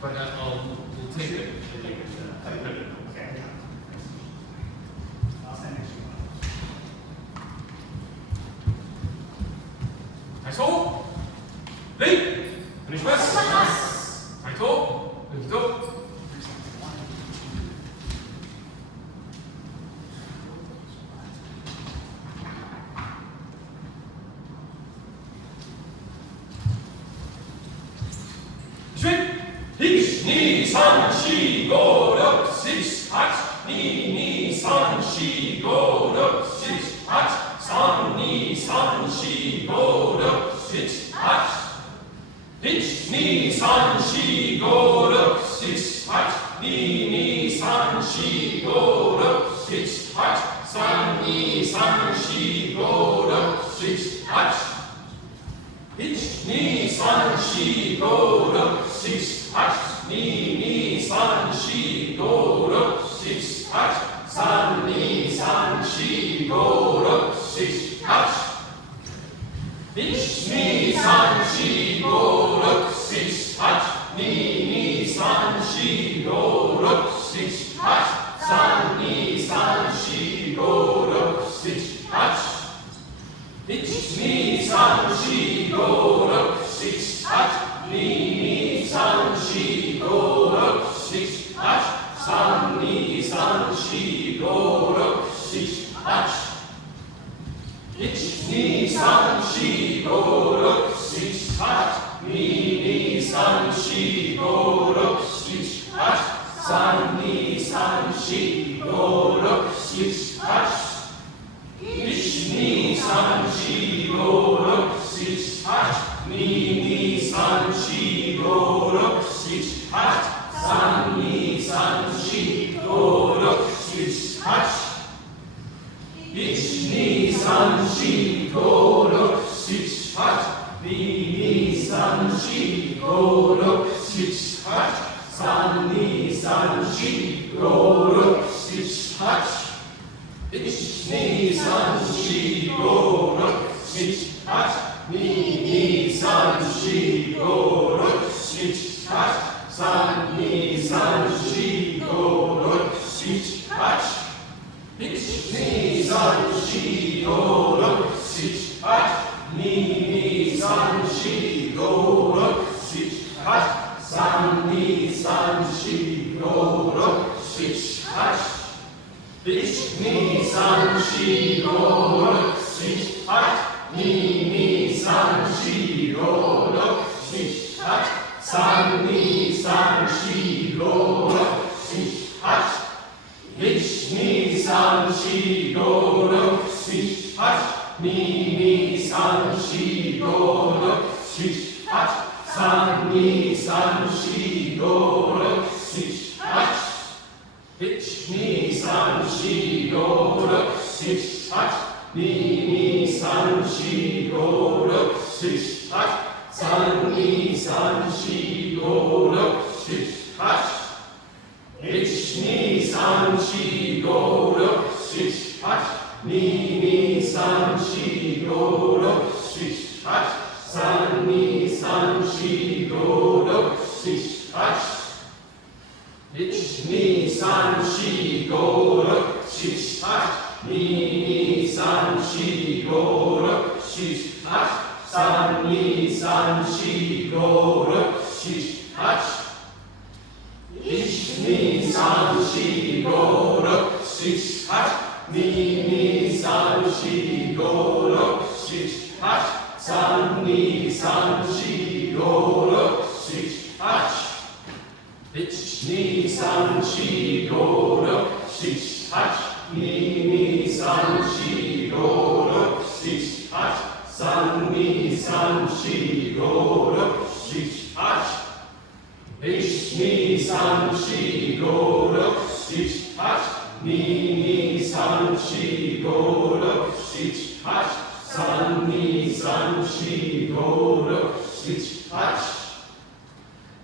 But we'll take it. Okay. I'll send it to you. 体操礼お願いします体操レフト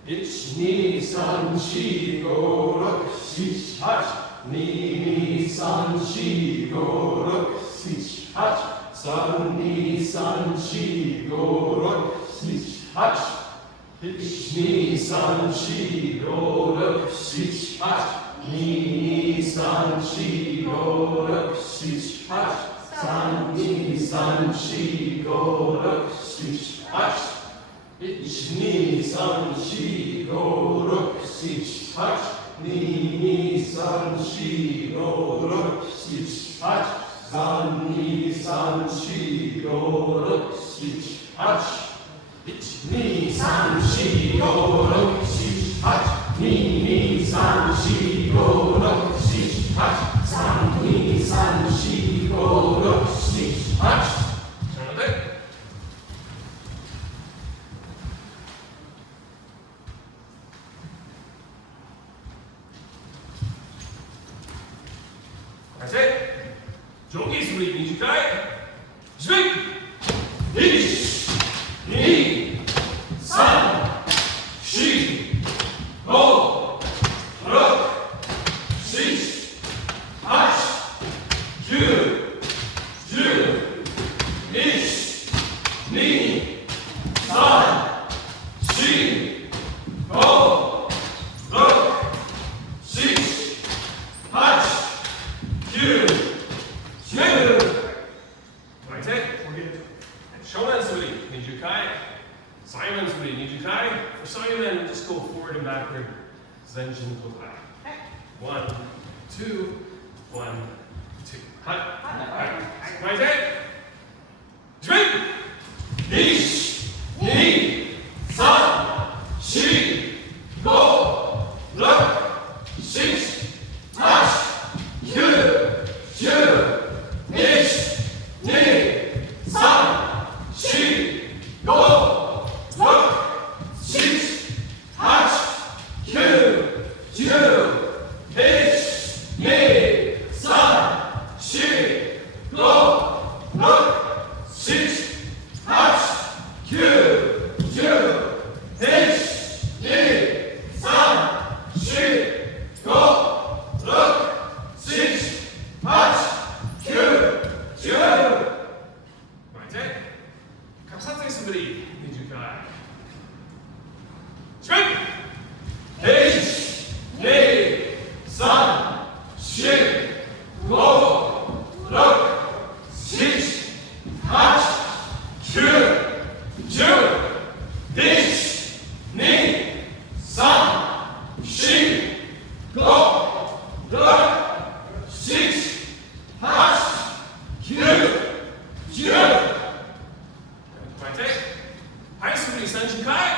1、2、3、4、5、6、7、8。That's it. 上下する短い。準備。1、2、3、4、5、6、7、8、9、10、1、2、3、4、5、6、7、8、9、10。That's it. Shonen suri, nijukai. Simon suri, nijukai. For Simon, just go forward and backward. Zenjin kokai. 1, 2, 1, 2. Hut. That's it. Drink. 1, 2, 3, 4, 5, 6, 7, 8, 9, 10, 1, 2, 3, 4, 5, 6, 7, 8, 9, 10, 1, 2, 3, 4, 5, 6, 8, 9, 10, 1, 2, 3, 4, 5, 6, 8, 9, 10. Right, it. Kapsate somebody. Nijukai. Straight. 1, 2, 3, 4, 5, 6, 8, 9, 10, 1, 2, 3, 4, 5, 6, 8, 9, 10. Right, take. High somebody, Sanchikai.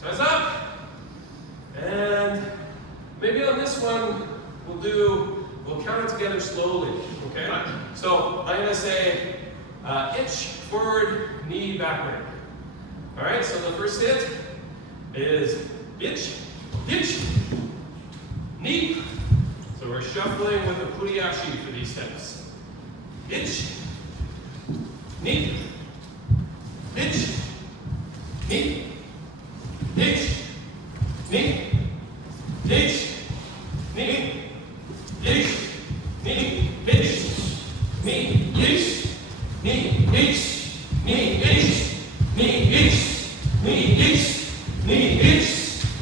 Size up. And maybe on this one, we'll count it together slowly, okay? So I'm gonna say inch forward, knee backward. All right, so the first hit is inch, knee. So we're shuffling with the kuriashi for these steps. Inch, knee, inch, knee, inch, knee, inch, knee, inch, knee, inch, knee, inch, knee, inch, knee, inch, knee, inch, knee, inch, knee, inch,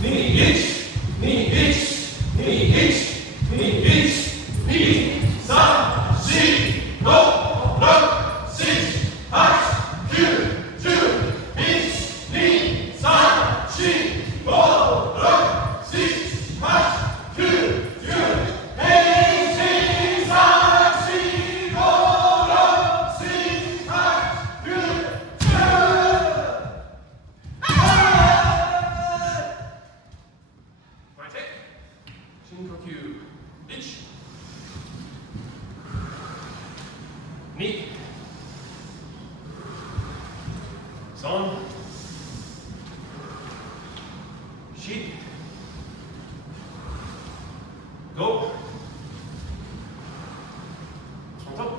knee, inch, knee, inch, knee, inch, knee, inch, knee, 3, 4, 5, 6, 8, 9, 10, 1, 2, 3, 4, 5, 6, 8, 9, 10, 1, 2, 3, 4, 5, 6, 8, 9, 10. Right, take. Shinkoku. Inch. Knee. Son. Sheep. Go. On top.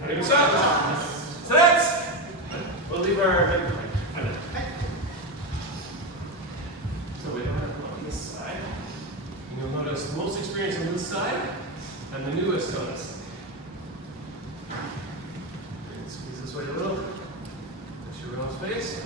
Ready to start? Set. We'll leave our head behind. So we don't have to go on this side. And you'll notice the most experience on this side and the newest on this side. space.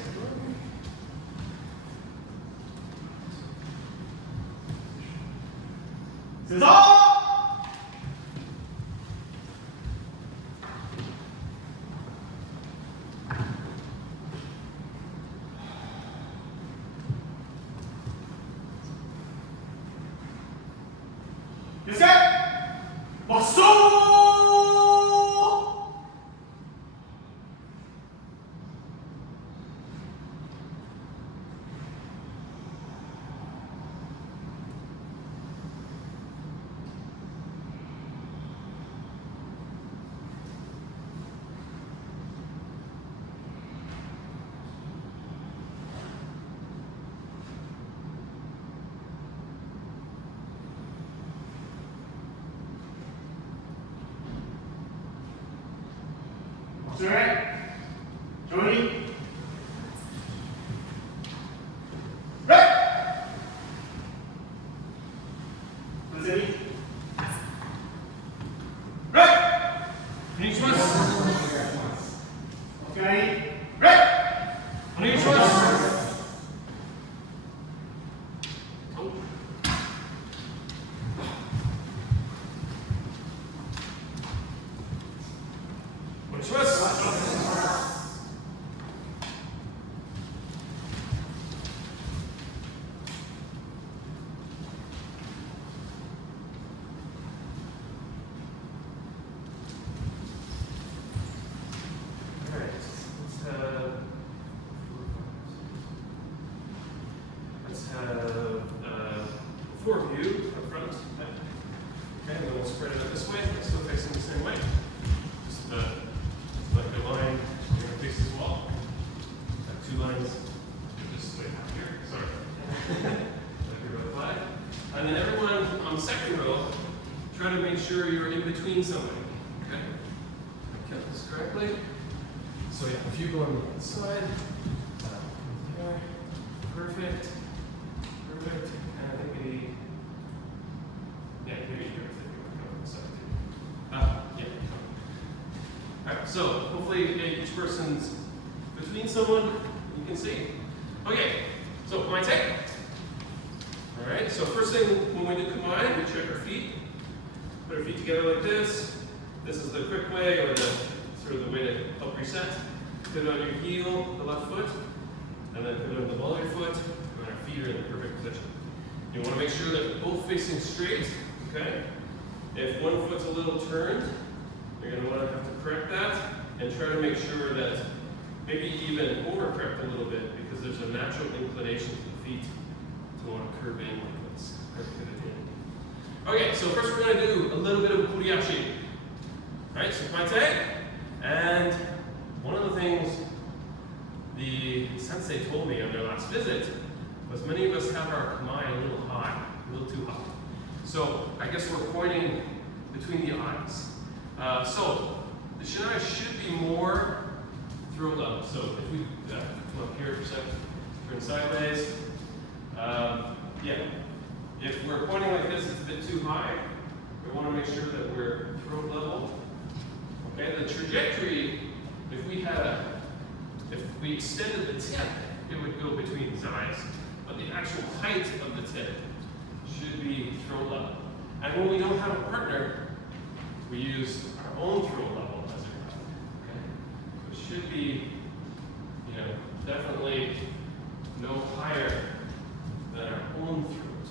Right. Tony. Right. Listen. Right. On each one. Okay. Right. On each one. Four of you up front. Okay, and then we'll spread it out this way, still facing the same way. Just like a line, you're going to face this wall. Got two lines, just way out here, sorry. Like your row 5. And then everyone on the second row, try to make sure you're in between somebody. Okay? Count this correctly. So yeah, if you go on the inside, there, perfect. Perfect. And I think maybe, yeah, maybe you're on the side too. Yeah. Alright, so hopefully each person's between someone you can see. Okay, so my take. Alright, so first thing when we do combine, we check our feet. Put our feet together like this. This is the quick way, or the sort of the way to help reset. Put it on your heel, the left foot, and then put it on the ball of your foot, and our feet are in the perfect position. You want to make sure that we're both facing straight, okay? If one foot's a little turned, you're going to want to have to correct that, and try to make sure that maybe even over-correct a little bit, because there's a natural inclination to the feet to want to curve in like this. Okay, so first we're going to do a little bit of kuriashi. Alright, so paite, and one of the things the sensei told me on their last visit was many of us have our kamae a little high, a little too high. So I guess we're pointing between the eyes. So the shinai should be more throat level. So if we come up here for a second, turn sideways. Yeah, if we're pointing like this, it's a bit too high. We want to make sure that we're throat level. Okay, the trajectory, if we extended the tip, it would go between his eyes. But the actual height of the tip should be throat level. And when we don't have a partner, we use our own throat level as our guide. Okay? So it should be, definitely no higher than our own throat.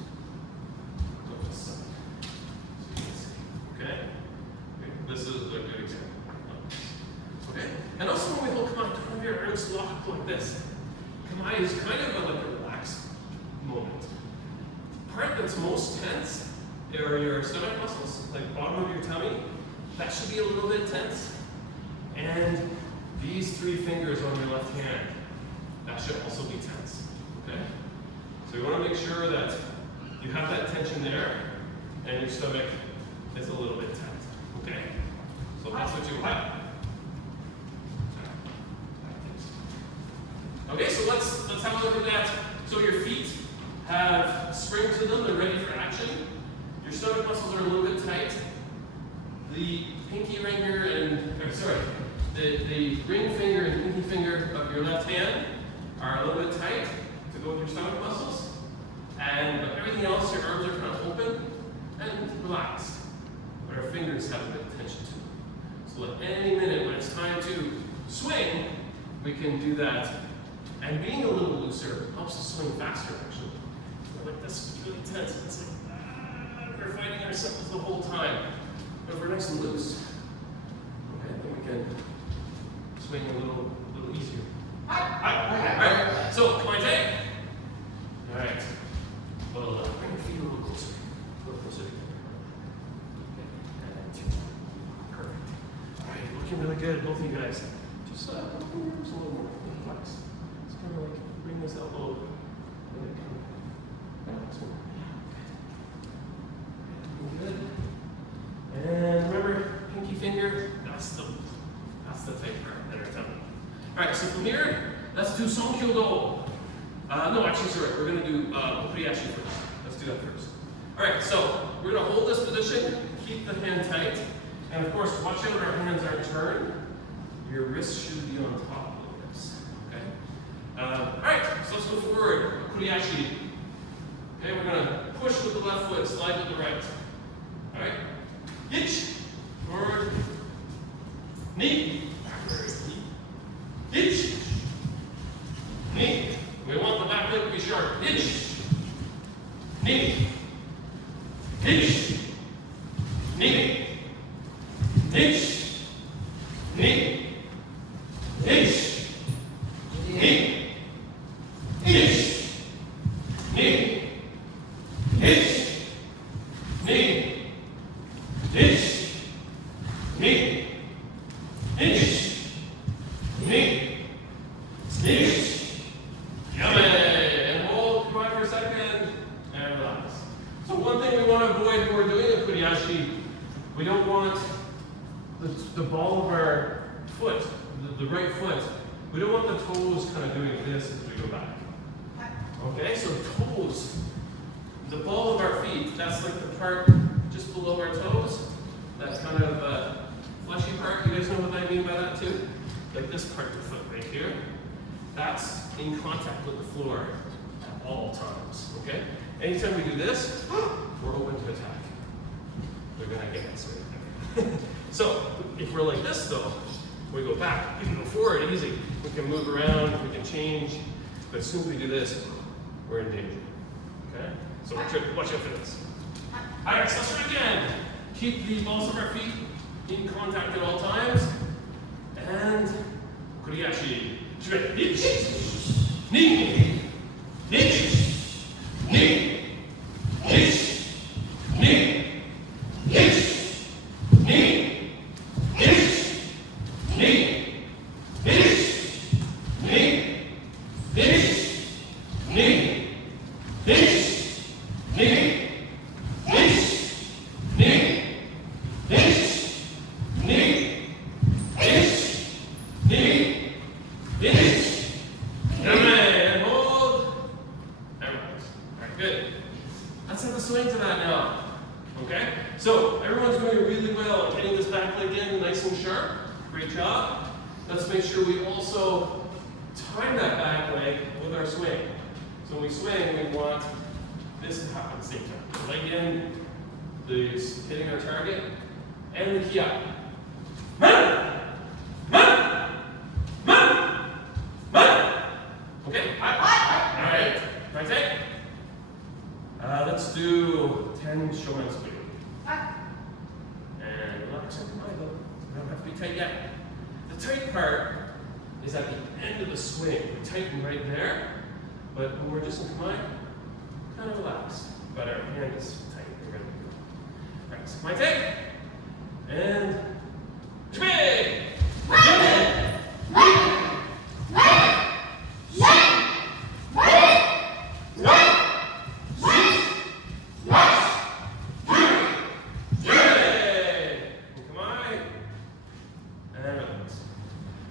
Of the side. So you can see. Okay? This is a good example. Okay? And also when we hold kamae, don't have your arms locked like this. Kamae is kind of like a relaxed moment. The part that's most tense are your stomach muscles, like bottom of your tummy. That should be a little bit tense. And these 3 fingers on your left hand, that should also be tense. Okay? So you want to make sure that you have that tension there, and your stomach is a little bit tense. Okay? So that's what you have. Okay, so let's have a look at that. So your feet have spring to them, they're ready for action. Your stomach muscles are a little bit tight. The pinky finger and, the ring finger and pinky finger of your left hand are a little bit tight to go with your stomach muscles. And but everything else, your arms are kind of open and relaxed. But our fingers have a bit of tension to them. So at any minute when it's time to swing, we can do that. And being a little looser helps us swing faster, actually. Like this, it's really tense. It's like, we're fighting ourselves the whole time. But if we're nice and loose, okay, then we can swing a little easier. All right, so can I take? All right. Well, bring your feet a little closer. A little closer together. Okay, and two. Perfect. All right, looking really good, both of you guys. Just open your arms a little more. Flex. It's kind of like bring this elbow and then come. Relax more. Yeah, good. And remember, pinky finger, that's the tight part that our tummy. All right, so from here, let's do Sonkyodo. No, actually, sorry, we're going to do Okuriashi first. Let's do that first. All right, so we're going to hold this position, keep the hand tight, and of course, watch out our hands aren't turned. Your wrists should be on top of this, okay? All right, so let's go forward, Okuriashi. Okay, we're going to push with the left foot, slide with the right. All right, hitch, forward, knee, hitch, knee. We want the back leg to be sharp. Hitch, knee, hitch, knee, hitch, knee, hitch, knee, hitch, knee, hitch, knee, hitch, knee, hitch, knee, hitch. Yummy! And hold, come on for a second, and relax. So one thing we want to avoid when we're doing a Kuriashi, we don't want the ball of our foot, the right foot, we don't want the toes kind of doing this as we go back. Okay, so toes, the ball of our feet, that's like the part just below our toes, that kind of fleshy part, you guys know what I mean by that too? Like this part of the foot right here. That's in contact with the floor at all times, okay? Anytime we do this, we're open to attack. They're gonna get us right there. So, if we're like this though, we go back, we can go forward easy. We can move around, we can change, but as soon as we do this, we're in danger, okay? So watch out for this. All right, so let's try again. Keep the balls of our feet in contact at all times, and Kuriashi. Hitch, knee, hitch, knee, hitch, knee, hitch, knee, hitch, knee, hitch, knee, hitch, knee, hitch, knee, hitch, knee, hitch, knee, hitch, knee. Hitch, and hold, and relax. All right, good. Let's have a swing to that now. Okay? So everyone's doing really well at getting this back leg in nice and sharp. Great job. Let's make sure we also time that back leg with our swing. So when we swing, we want this to happen at the same time. The leg in, the hitting our target, and the key up. Okay, all right, my take. Let's do 10 showman's speed. And relax and come on, though. We don't have to be tight yet. The tight part is at the end of the swing. We tighten right there, but when we're just in combine, kind of relax. But our hand is tight. We're ready to go. All right, so my take. And swing!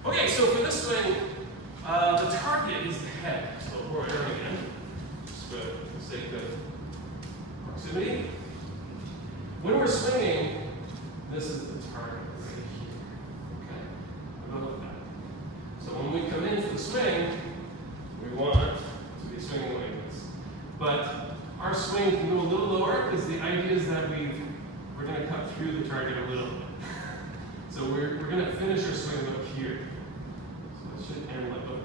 Okay, so for this swing, the target is the head. So we're here again, just for the sake of proximity. When we're swinging, this is the target. swing, we want to be swinging like this. But our swing can go a little lower because the idea is that we're going to cut through the target a little bit. So we're going to finish our swing up here. So it should end like that.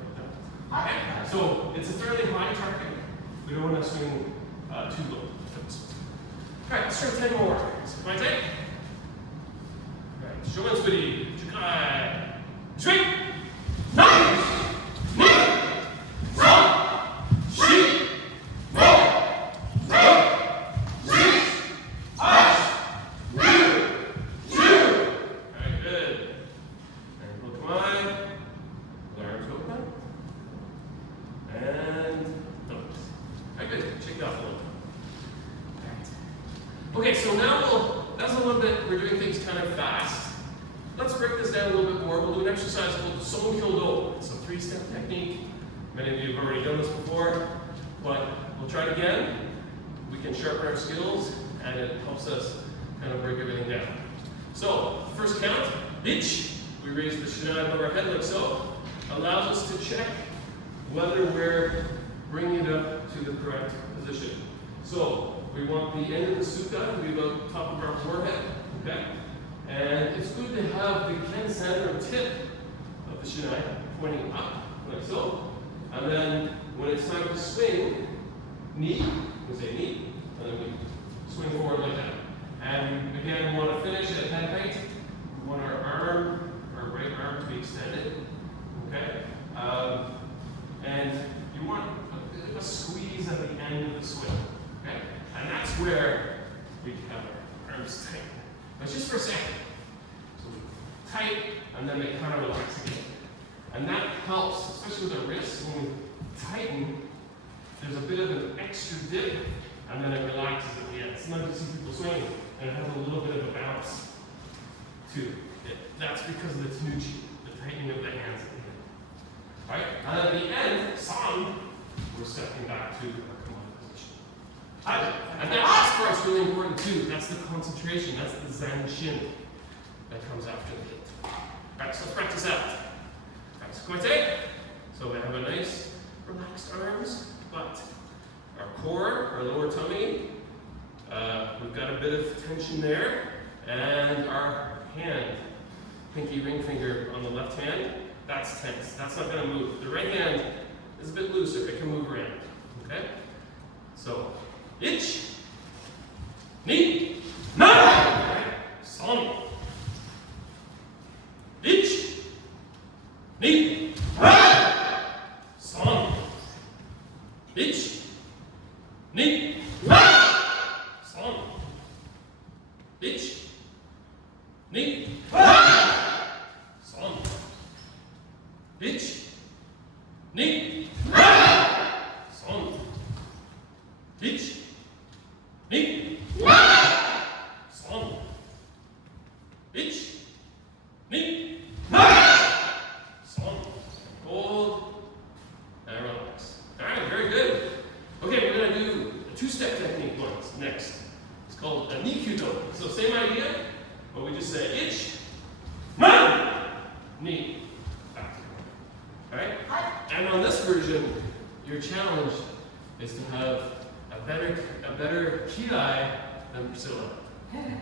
Okay? So it's a fairly high target. We don't want to swing too low. Alright, let's try 10 more. So my take. Alright, Showan Sweetie, Jukai. Swing! Nine! Okay, so now that's a little bit, we're doing things kind of fast. Let's break this down a little bit more. We'll do an exercise called Son Kyodo. It's a 3-step technique. Many of you have already done this before, but we'll try it again. We can sharpen our skills, and it helps us kind of break everything down. So, first count, ich. We raise the shinai above our head like so. Allows us to check whether we're bringing it up to the correct position. So, we want the end of the sukha to be about top of our forehead, okay? And it's good to have the ken-san, or tip, of the shinai pointing up, like so. And then, when it's time to swing, knee, we say knee, and then we swing forward like that. And we, again, want to finish at head height. We want our right arm to be extended, okay? And you want a bit of a squeeze at the end of the swing, okay? And that's where we have our arms tight. But just for a second. So tight, and then they kind of relax again. And that helps, especially with the wrists, when we tighten, there's a bit of an extra dip, and then it relaxes at the end. Sometimes you see people swing, and it has a little bit of a bounce to it. That's because of the tsunuchi, the tightening of the hands at the end. Right? And at the end, san, we're stepping back to our command position. And that last part's really important too. That's the concentration. That's the zanshin that comes after the hit. Alright, so let's practice that. Alright, so koite. So we have a nice relaxed arms, but our core, our lower tummy, we've got a bit of tension there, and our hand, pinky ring finger on the left hand, that's tense. That's not going to move. The right hand is a bit looser. It can move around. Okay? So, ich, ni, na, son. Ich, ni, na, son. Ich, ni, na, son. Ich, ni, na, son. Ich, ni, son. Ich, ni, son. Ich, ni, son. Hold and relax. Alright, very good. Okay, we're going to do a 2-step technique once next. It's called a nikyudo. So same idea, but we just say ich, man, ni. Alright? And on this version, your challenge is to have a better kiai than Priscilla.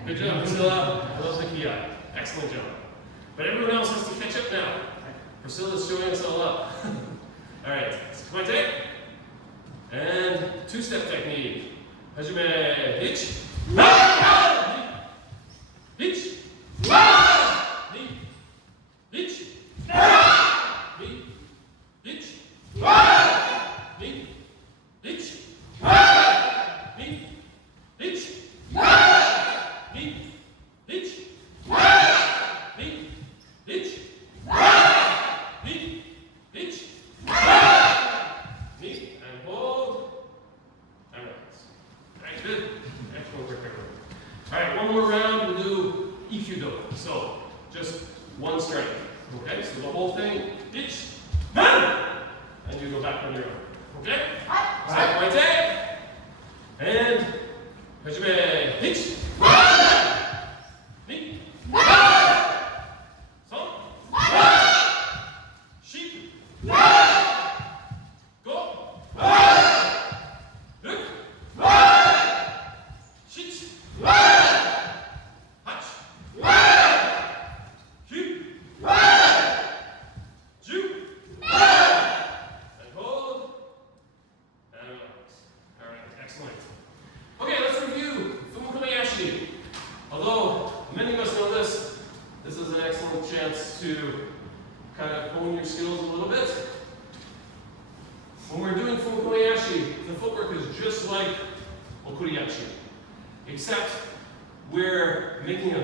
Good job, Priscilla. I love the kiai. Excellent job. But everyone else has to catch up now. Priscilla's showing us all up. Alright, so koite. And 2-step technique. Hajime, ich, ich, ich, Alright, one more round, we'll do ikyudo. So, just one strike. Okay, so the whole thing, ich, man! And you go back on your own. Okay? Step right there. And, hajime, ich, ni, son, shi,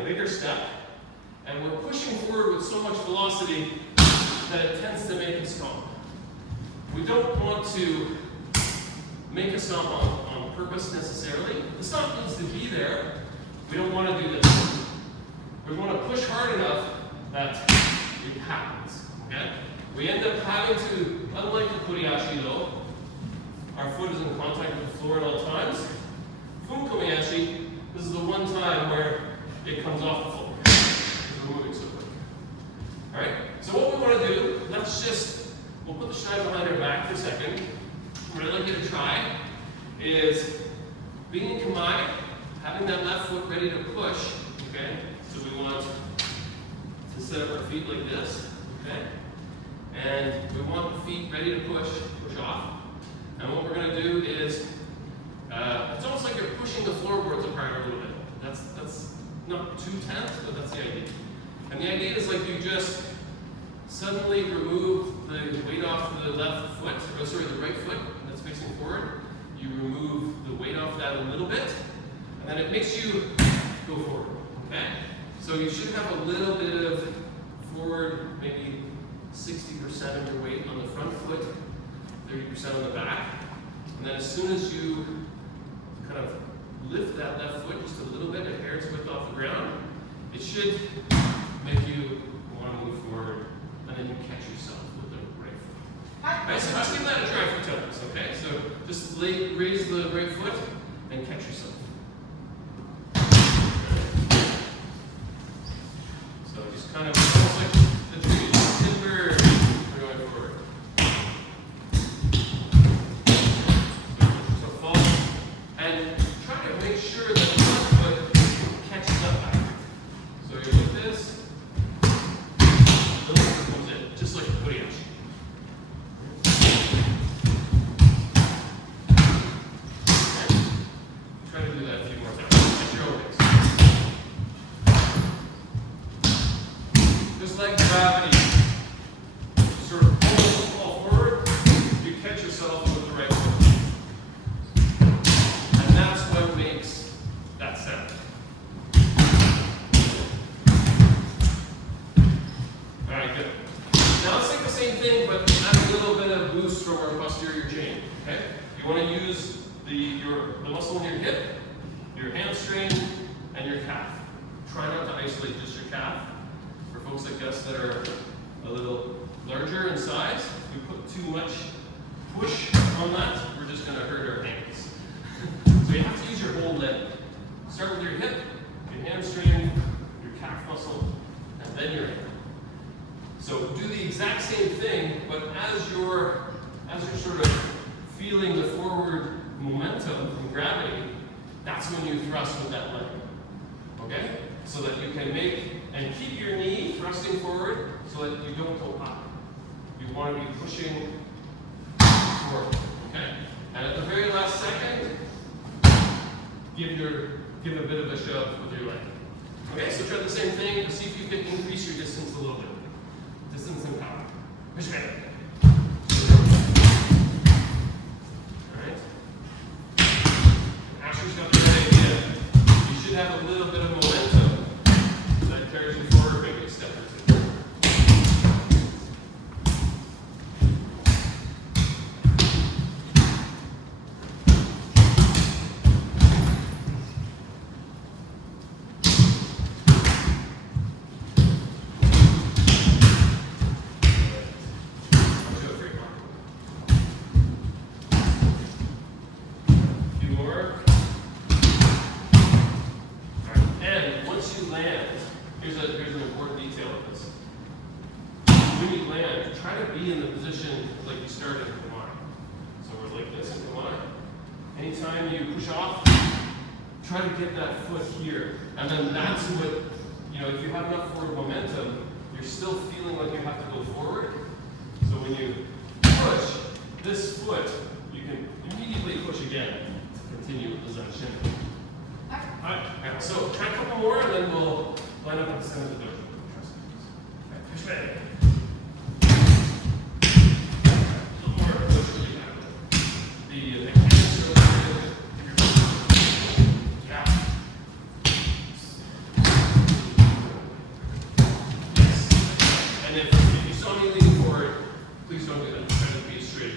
a bigger step, and we're pushing forward with so much velocity that it tends to make a stomp. We don't want to make a stomp on purpose necessarily. The stomp needs to be there. We don't want to do this. We want to push hard enough that it happens. Okay? We end up having to, unlike the Kuriashi though, our foot is in contact with the floor at all times. Funkomiyashi, this is the one time where it comes off the floor. Because we're moving so quick. Alright? So what we want to do, we'll put the shine behind our back for a second. What I'd like you to try is being in Kamae, having that left foot ready to push. Okay? So we want to set up our feet like this. Okay? And we want the feet ready to push off. And what we're going to do is, it's almost like you're pushing the floorboards apart a little bit. That's not too tense, but that's the idea. And the idea is like you just suddenly remove the weight off the left foot, the right foot that's facing forward. You remove the weight off that a little bit, and then it makes you go forward. Okay? So you should have a little bit of forward, maybe 60% of your weight on the front foot, 30% on the back. And then as soon as you kind of lift that left foot just a little bit, a hair's width off the ground, it should make you want to move forward, and then you catch yourself with the right foot. Right, so just give that a try for times, okay? So just raise the right foot and catch yourself. So just kind of almost like the tree, timber, we're going forward. So fall, and try to make sure that the front foot catches up back. So you like this, the left foot comes in, just like a Kuriashi. Try to do that a few more times at your own pace. Just like gravity, you sort of almost fall forward, you catch yourself with the right foot. And that's what makes that sound. Alright, good. Now let's take the same thing, but add a little bit of boost from our posterior chain. Okay? You want to use the muscle in your hip, your hamstring, and your calf. Try not to isolate just your calf. For folks like us that are a little larger in size, if we put too much push on that, we're just going to hurt our ankles. So you have to use your whole leg. Start with your hip, your hamstring, your calf muscle, and then your ankle. So do the exact same thing, but as you're sort of feeling the forward momentum from gravity, that's when you thrust with that leg. Okay? So that you can make and keep your knee thrusting forward so that you don't go up. You want to be pushing forward. Okay? And at the very last second, give a bit of a shove with your leg. Okay, so try the same thing, but see if you can increase your distance a little bit. Distance and power. Push back. Alright. Asher's got the right idea. You should have a little bit of momentum that carries you forward maybe a step or two. Here's an important detail of this. When you land, try to be in the position like you started in Kamae. So we're like this in Kamae. Anytime you push off, try to get that foot here. And then that's what, if you have enough forward momentum, you're still feeling like you have to go forward. So when you push this foot, you can immediately push again to continue the Zanshin. Alright, so try a couple more and then we'll line up at the center of the dojo. Okay, push back. A little more push really hard. The hands are yeah. should be straight.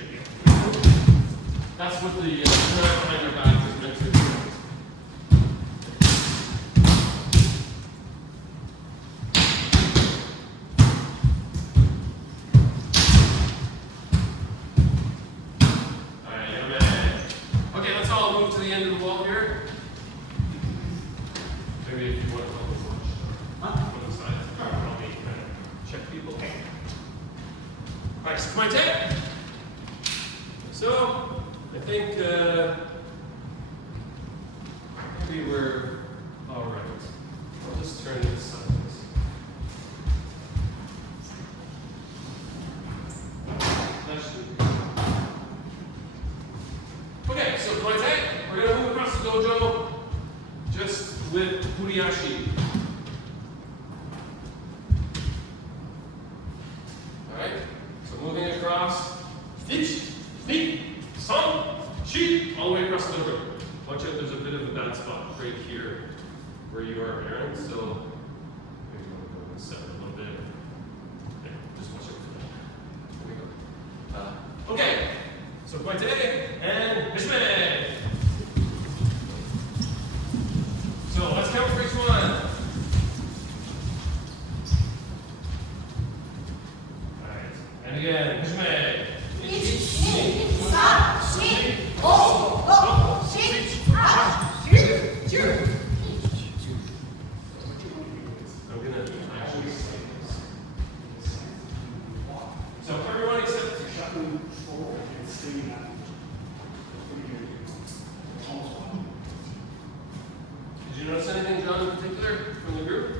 That's what the strap behind your back is meant to do. Maybe if you want to help us watch on the side, probably kind of check people. Alright, so my tape. So, I think maybe we're alright. I'll just turn this sideways. That should be. Okay, so my tape, we're going to move across the dojo just with Kuriashi. Alright, so moving across. Ich, ni, san, shi, all the way across the river. Watch out, there's a bit of a bad spot right here where you are, Aaron. So maybe you want to go and set it a little bit. Yeah, just watch out for that. There we go. Okay, so Pointe and Hishme. So let's count for each one. Alright, and again, Hishme. I'm gonna actually say this. So everyone except did you notice anything, John, in particular from the group?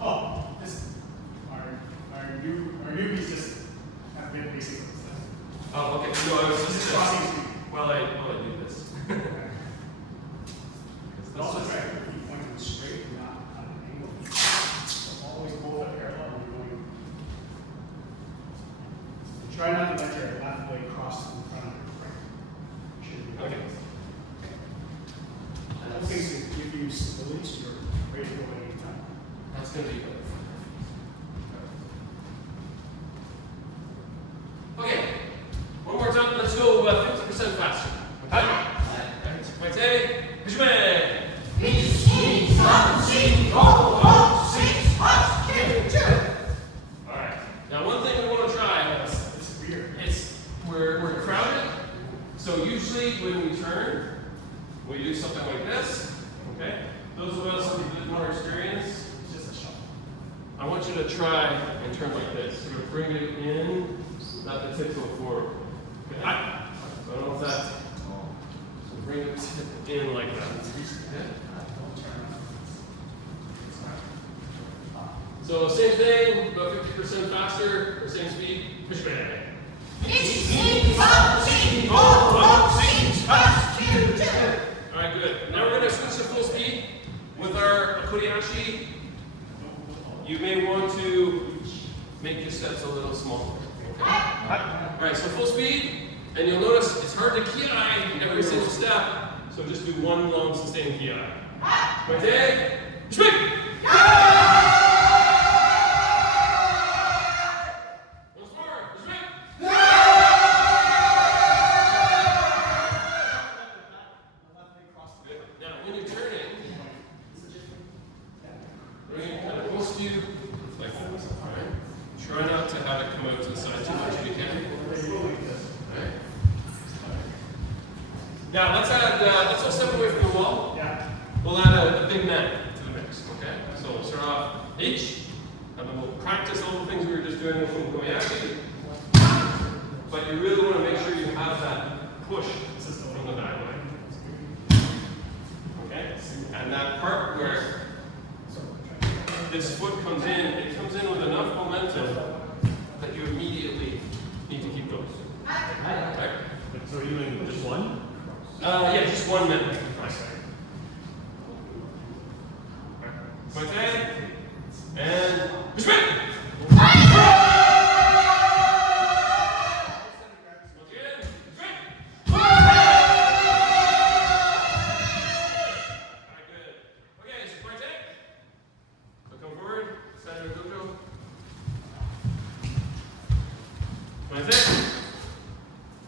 Oh, this our newbies just have been basic stuff. Oh, okay. No, I was just crossing. while I do this. Also try to keep pointing straight and not at an angle. So always both are parallel when you're going. Try not to let your left leg cross in front of your right. Should be Okay. Those things that give you stability so you're ready to go at any time. That's going to be better. Okay, one more time. Let's go 50% faster. Okay? Pointe, Hishme. Alright, now one thing we want to try, It's weird. we're crowded, so usually when we turn, we do something like this, okay? Those of us with a bit more experience, It's just a shot. I want you to try and turn like this. Sort of bring it in, not the tip go forward. Okay? So I don't know if that, so bring the tip in like that. Okay? So same thing, about 50% faster, or same speed, push back. Alright, good. Now we're going to switch to full speed with our Kuriashi. You may want to make your steps a little smaller. Okay? Alright, so full speed, and you'll notice it's hard to ki every single step, so just do one long sustained ki. Pointe, speed! Try not to have it come out to the side too much if you can. Right. Now let's all step away from the wall. Yeah. We'll add a big man to the mix, okay? So we'll start off H, and then we'll practice all the things we were just doing with Kobayashi. But you really want to make sure you have that push from the back leg. Okay? And that part where this foot comes in, it comes in with enough momentum that you immediately need to keep going. Right? So are you doing just one? Yeah, just 1 minute. Pointe, and Hishme!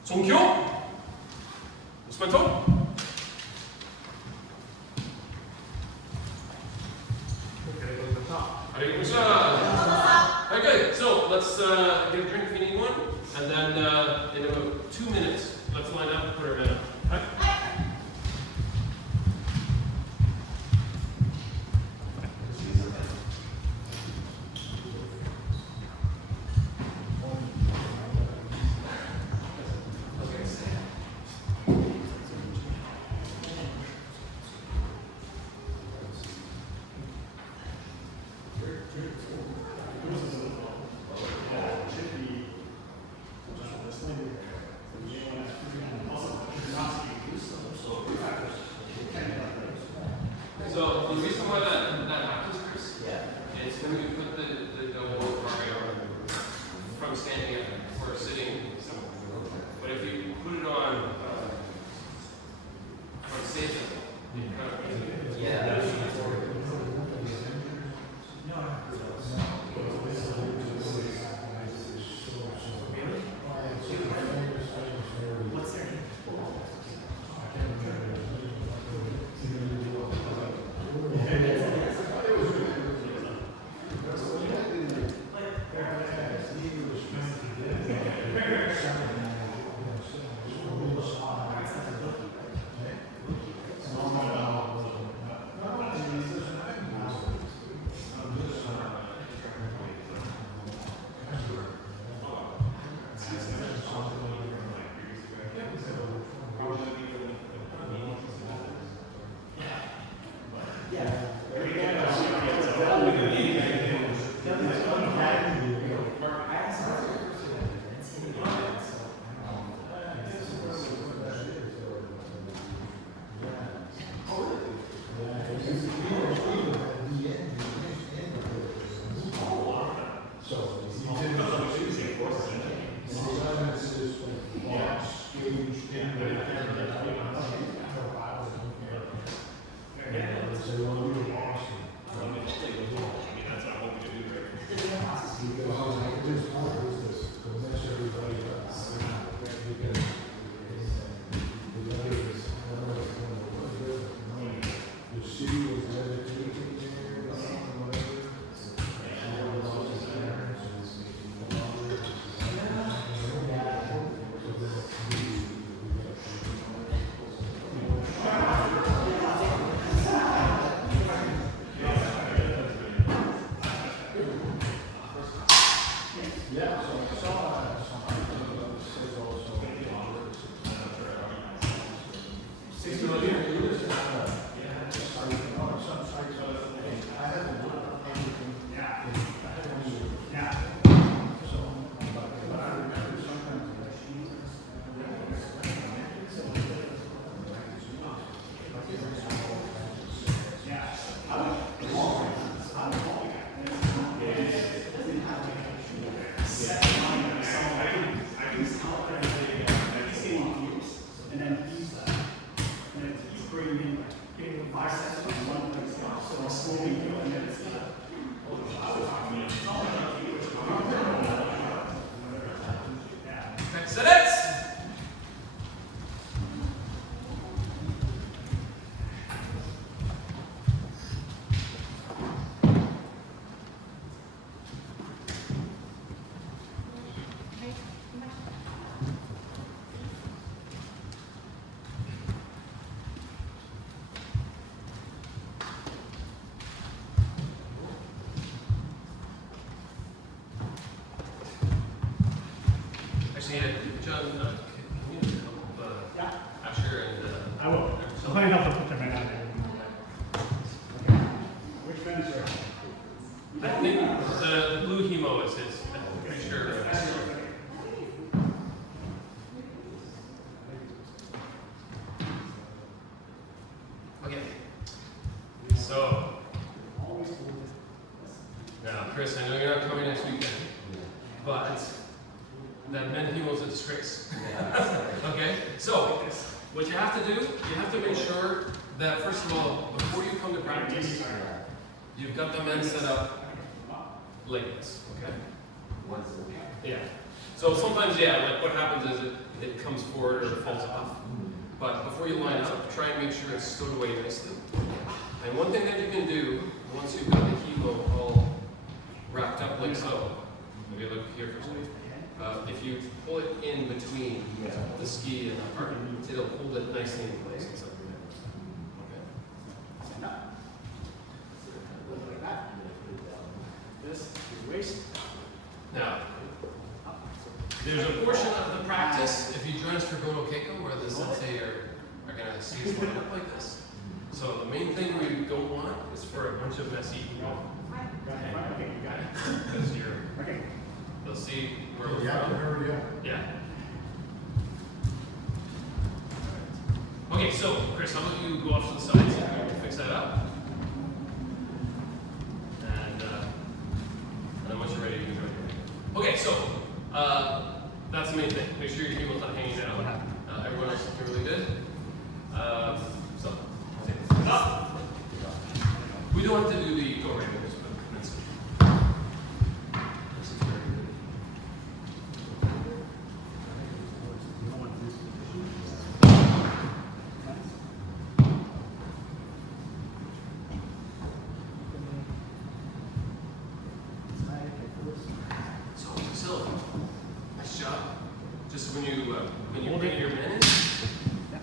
종교. 스멘토. Very good. So let's get a drink if you need one, and then in about 2 minutes, let's line up and put our men up. Okay? So the reason why that happens, Chris, is when we put the double from standing up or sitting. But if you put it on from sitting, it kind of What's there? John, can you help Asher and I will. So let me help them put their men out there. Okay. Which men is there? I think the blue hemo is his. I'm pretty sure. Okay. So now, Chris, I know you're not coming next weekend, but that men hemo's a disgrace. Okay? So, what you have to do, you have to make sure that, first of all, before you come to practice, you've got the men set up like this, okay? Yeah. So sometimes, yeah, like what happens is it comes forward or it falls off. But before you line up, try and make sure it's stowed away nicely. And one thing that you can do, once you've got the helo all wrapped up like so, maybe look here for a second. If you pull it in between the ski and the part, it'll hold it nicely in place. And stuff. Okay. Stand up. Like that. This is waist. Now, there's a portion of the practice, if you join us for Gono Keiko, where the sensei are going to see us line up like this. So the main thing we don't want is for a bunch of messy people. Okay, you got it. Because Okay. they'll see where we're Yeah, from. hurry up. Yeah. Okay, so Chris, how about you go off to the side so you can fix that up? And then once you're ready, you can join me. Okay, so that's the main thing. Make sure your cable's not hanging down. Everyone else looking really good. So, up. We don't have to do the go right moves, but that's good. This is very good. So, nice job. Just when you bring your min in,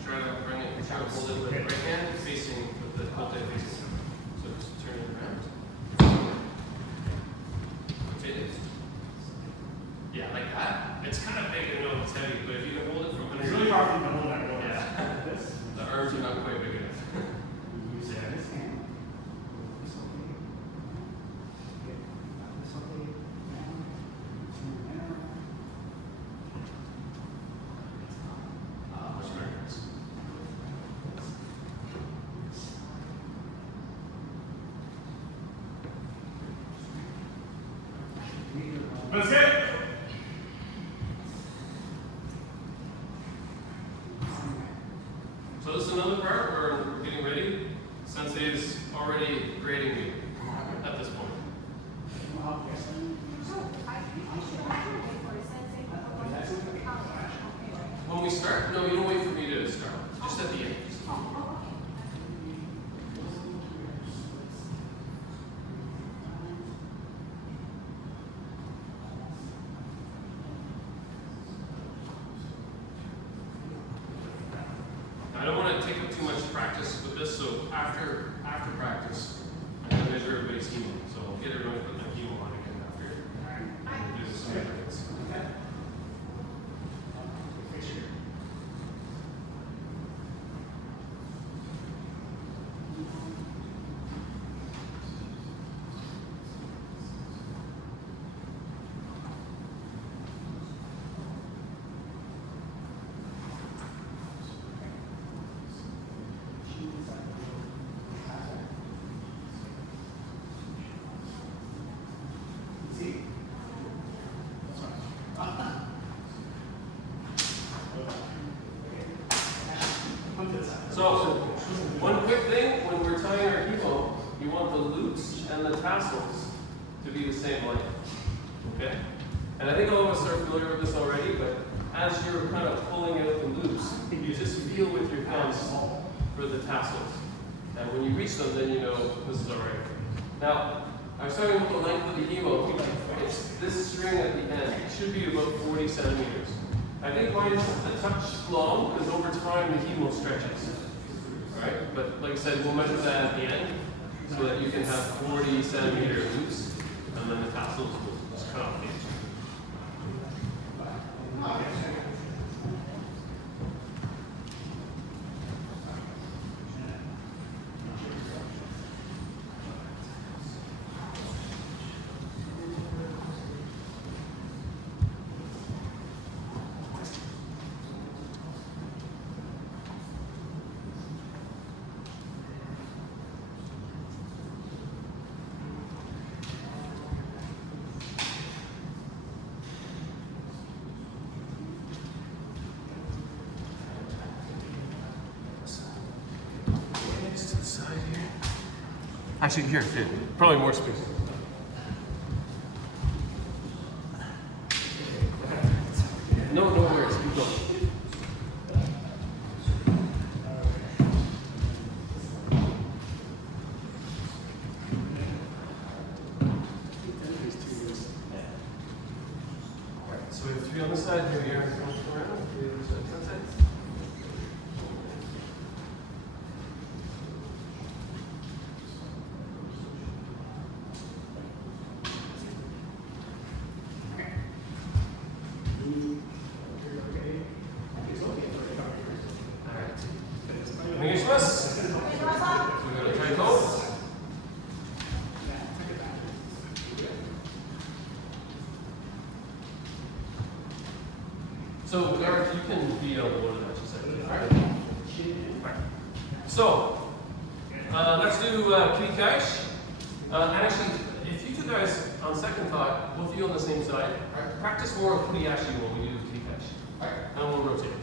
try to bring it, try to hold it with the right hand facing with the left hand facing. So just turn it around. Rotate it. Yeah, like that. It's kind of big, I know it's heavy, but if you can hold it from It's underneath. really hard for you to hold that roll. Yeah. This. The arms are not quite big enough. Use this hand. This okay. Okay. This okay. Down. Turn down. Much better. That's it. So this is another part where we're getting ready. Sensei is already grading me at this point. Well, yes. When we start, no, you don't wait for me to start. Just at the end. Now, I don't want to take up too much practice with this, so after practice, I'm going to measure everybody's hemo. So I'll get everyone to put their hemo on again after we do this measurements. Okay. Fix your. See? So, one quick thing, when we're tying our hemo, you want the loops and the tassels to be the same length. Okay? And I think all of us are familiar with this already, but as you're kind of pulling out the loops, you just feel with your thumbs for the tassels. And when you reach them, then you know this is alright. Now, I was talking about the length of the hemo. It's this string at the end. It should be about 40 centimeters. I think mine is a touch long because over time the hemo stretches. Alright? But like I said, we'll measure that at the end so that you can have 40 centimeter loops and then the tassels will just cut off the edge. Just to the side here. Actually, here, probably more space. Go. So we have 3 on the side here. You're going around. 3 on the side. That's it. So, Gareth, you can be on board with that, you said. All right. So, let's do key cash. Actually, if you two guys, on second thought, both of you on the same side, practice more of kuriashi when we do key cash. And we'll rotate.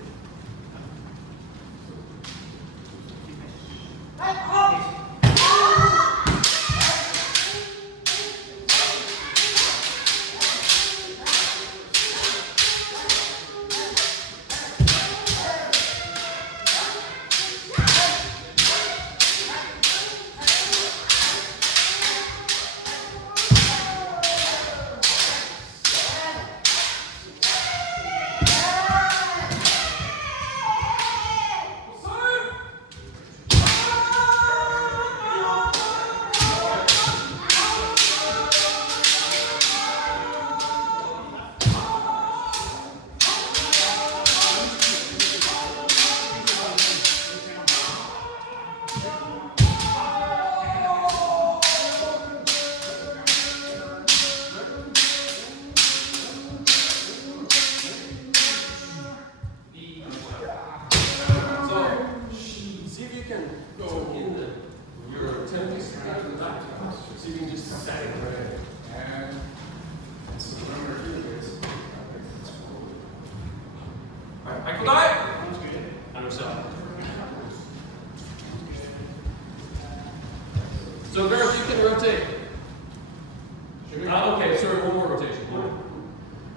So you can just stack it right. And so the number here is. Alright, I could die. Understand. So Gareth, you can rotate. Okay, so one more rotation.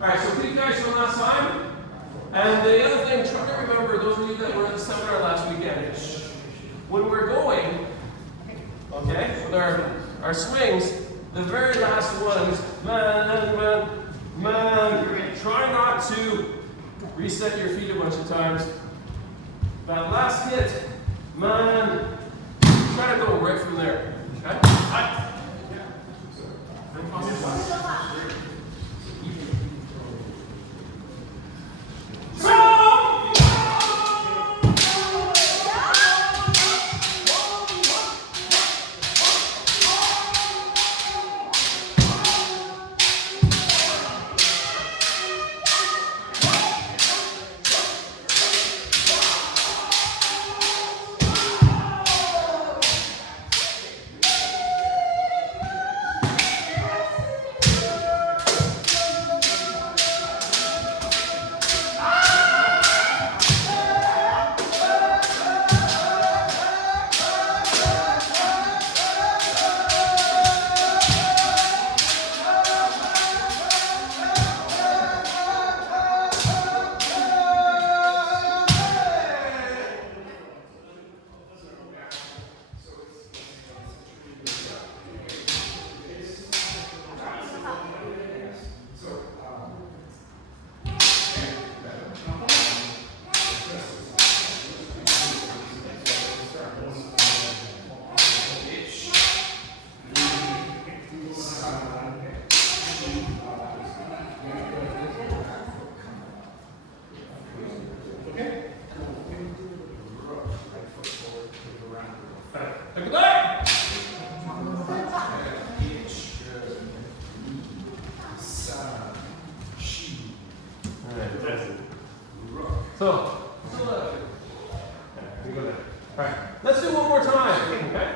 Alright, so you guys from last time. And the other thing, try to remember, those of you that were at the seminar last weekend, when we're going, okay, with our swings, the very last one is man. Try not to reset your feet a bunch of times. That last hit, man, try to go right from there. Okay? Hi. So, we go there. All right, let's do one more time. Okay.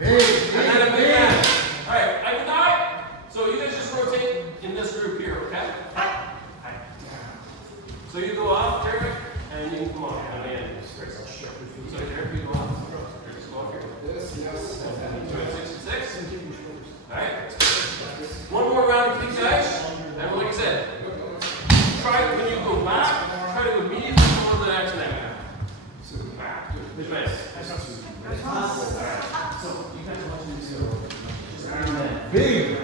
And then a big man. All right, I can die. So you guys just rotate in this group here, okay? So you go off, Derek, and you can come on. And then, so Derek, you go off. Just go off here. Join 66. All right. One more round, please, guys. And like I said, try when you go back, try to immediately go to the next man. Which way? Big.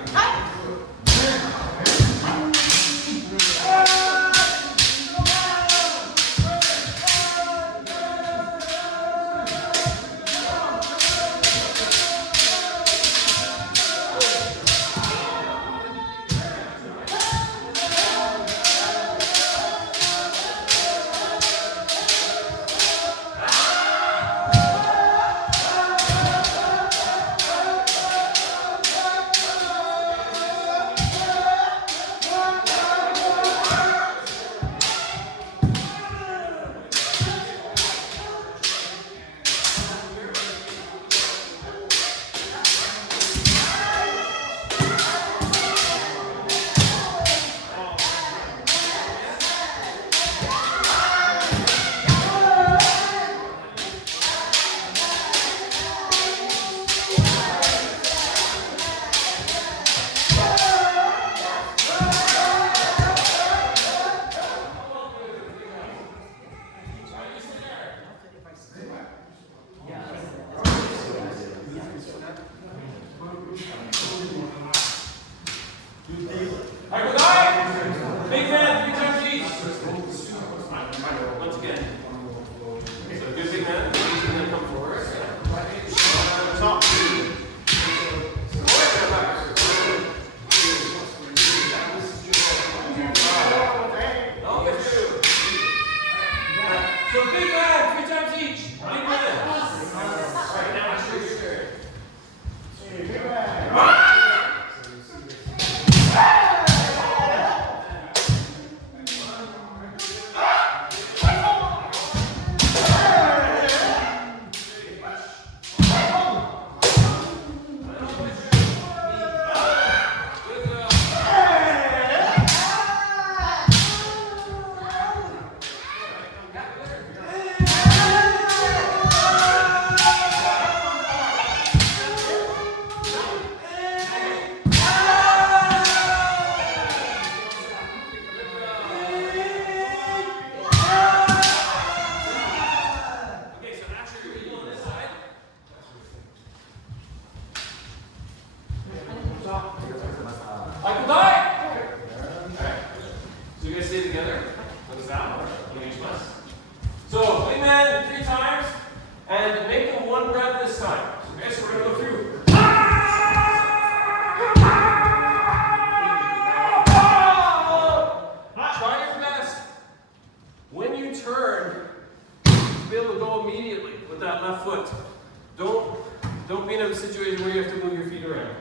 Don't be in a situation where you have to move your feet around.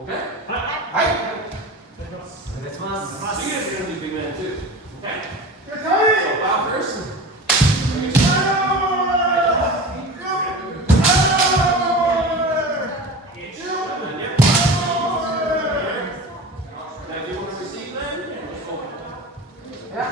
Okay? So you guys are going to do big man too. Okay? So bow first. Now do you want to receive then? Yeah.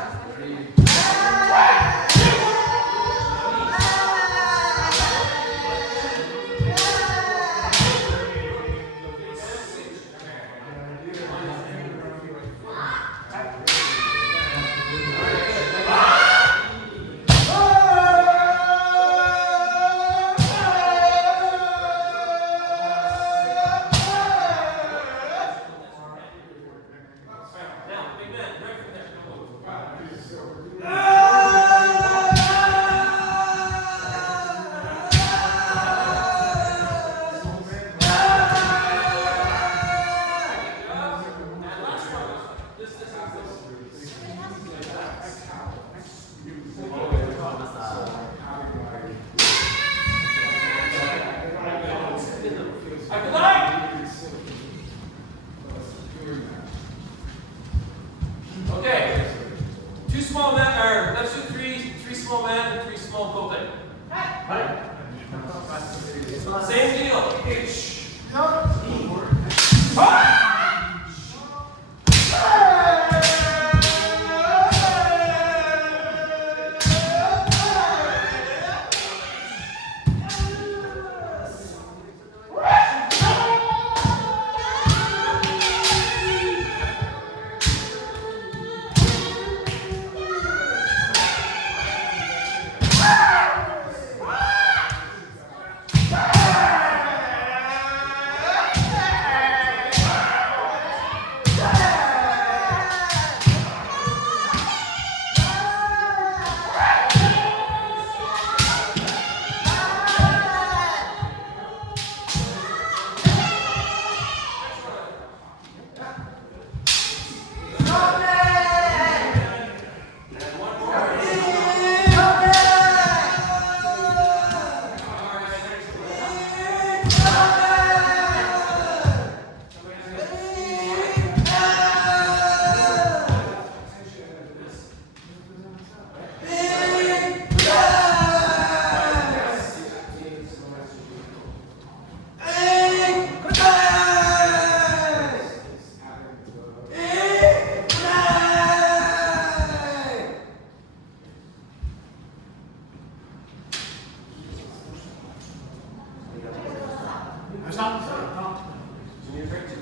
Junior train two.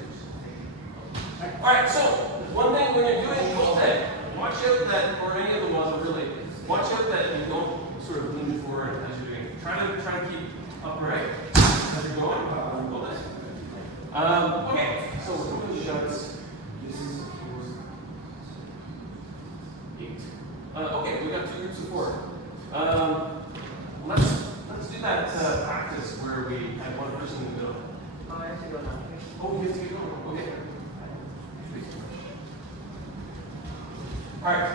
Alright, so one thing when you're doing kote, watch out that, or any of the ones really, watch out that you don't sort of lean forward as you're doing it. Try to keep upright as you're going. Hold it. Okay, so we're doing shuts. This is 8. Okay, we got 2 groups of 4. Let's do that practice where we had one person in the middle. Oh, you have to go now. Okay. Alright.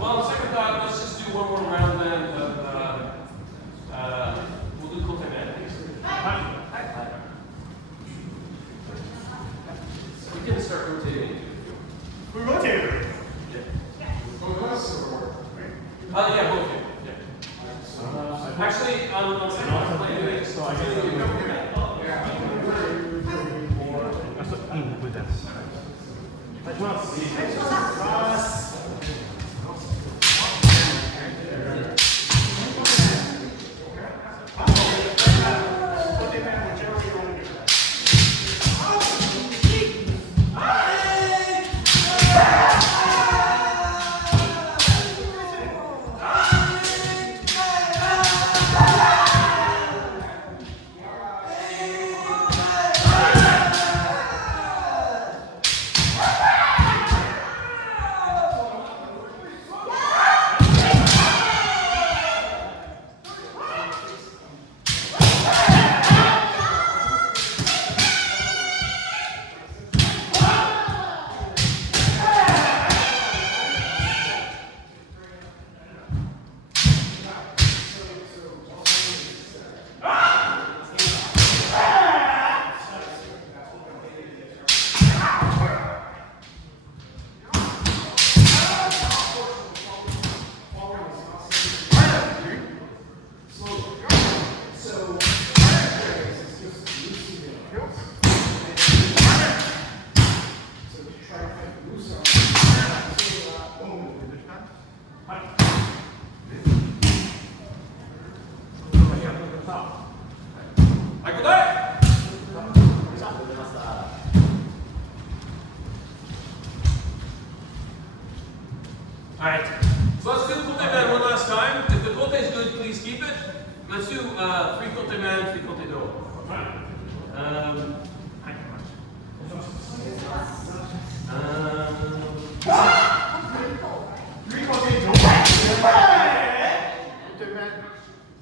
Well, second thought, let's just do one more round then of we'll do kote man. We can start rotating. We rotated. Yeah, both. Actually, on second one, play it. So I guess Alright, so let's do kote man one last time. If the kote is good, please keep it. Let's do 3 kote man, 3 kote do.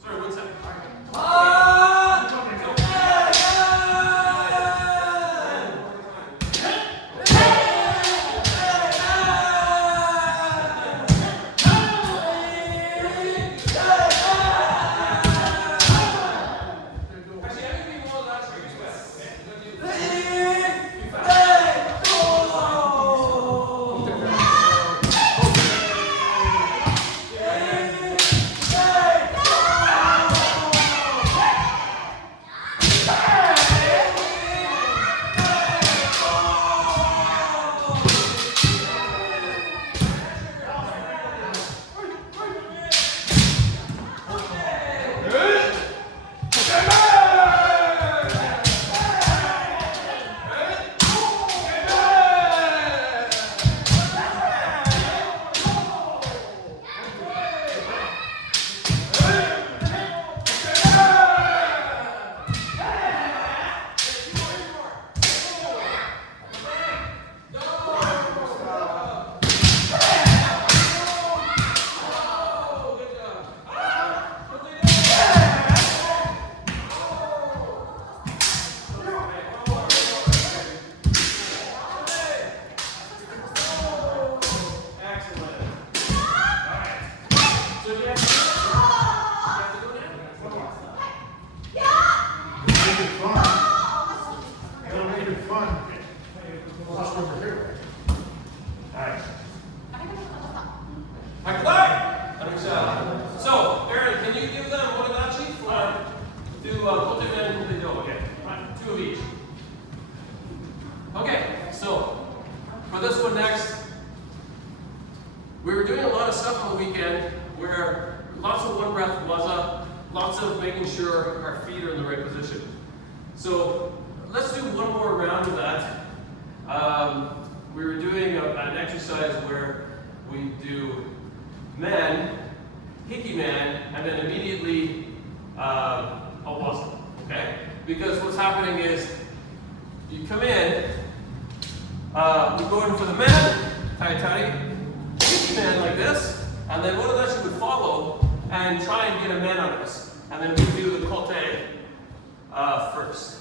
Sorry, 1 second. So, Aaron, can you give them Motodachi for do kote man and kote do? Okay, 2 of each. Okay, so for this one next, we were doing a lot of stuff on the weekend where lots of one breath waza, lots of making sure our feet are in the right position. So let's do one more round of that. We were doing an exercise where we do man, hickey man, and then immediately owaza, okay? Because what's happening is you come in, we go in for the man, tighty, hickey man like this, and then one of us would follow and try and get a man on us. And then we do the kote first.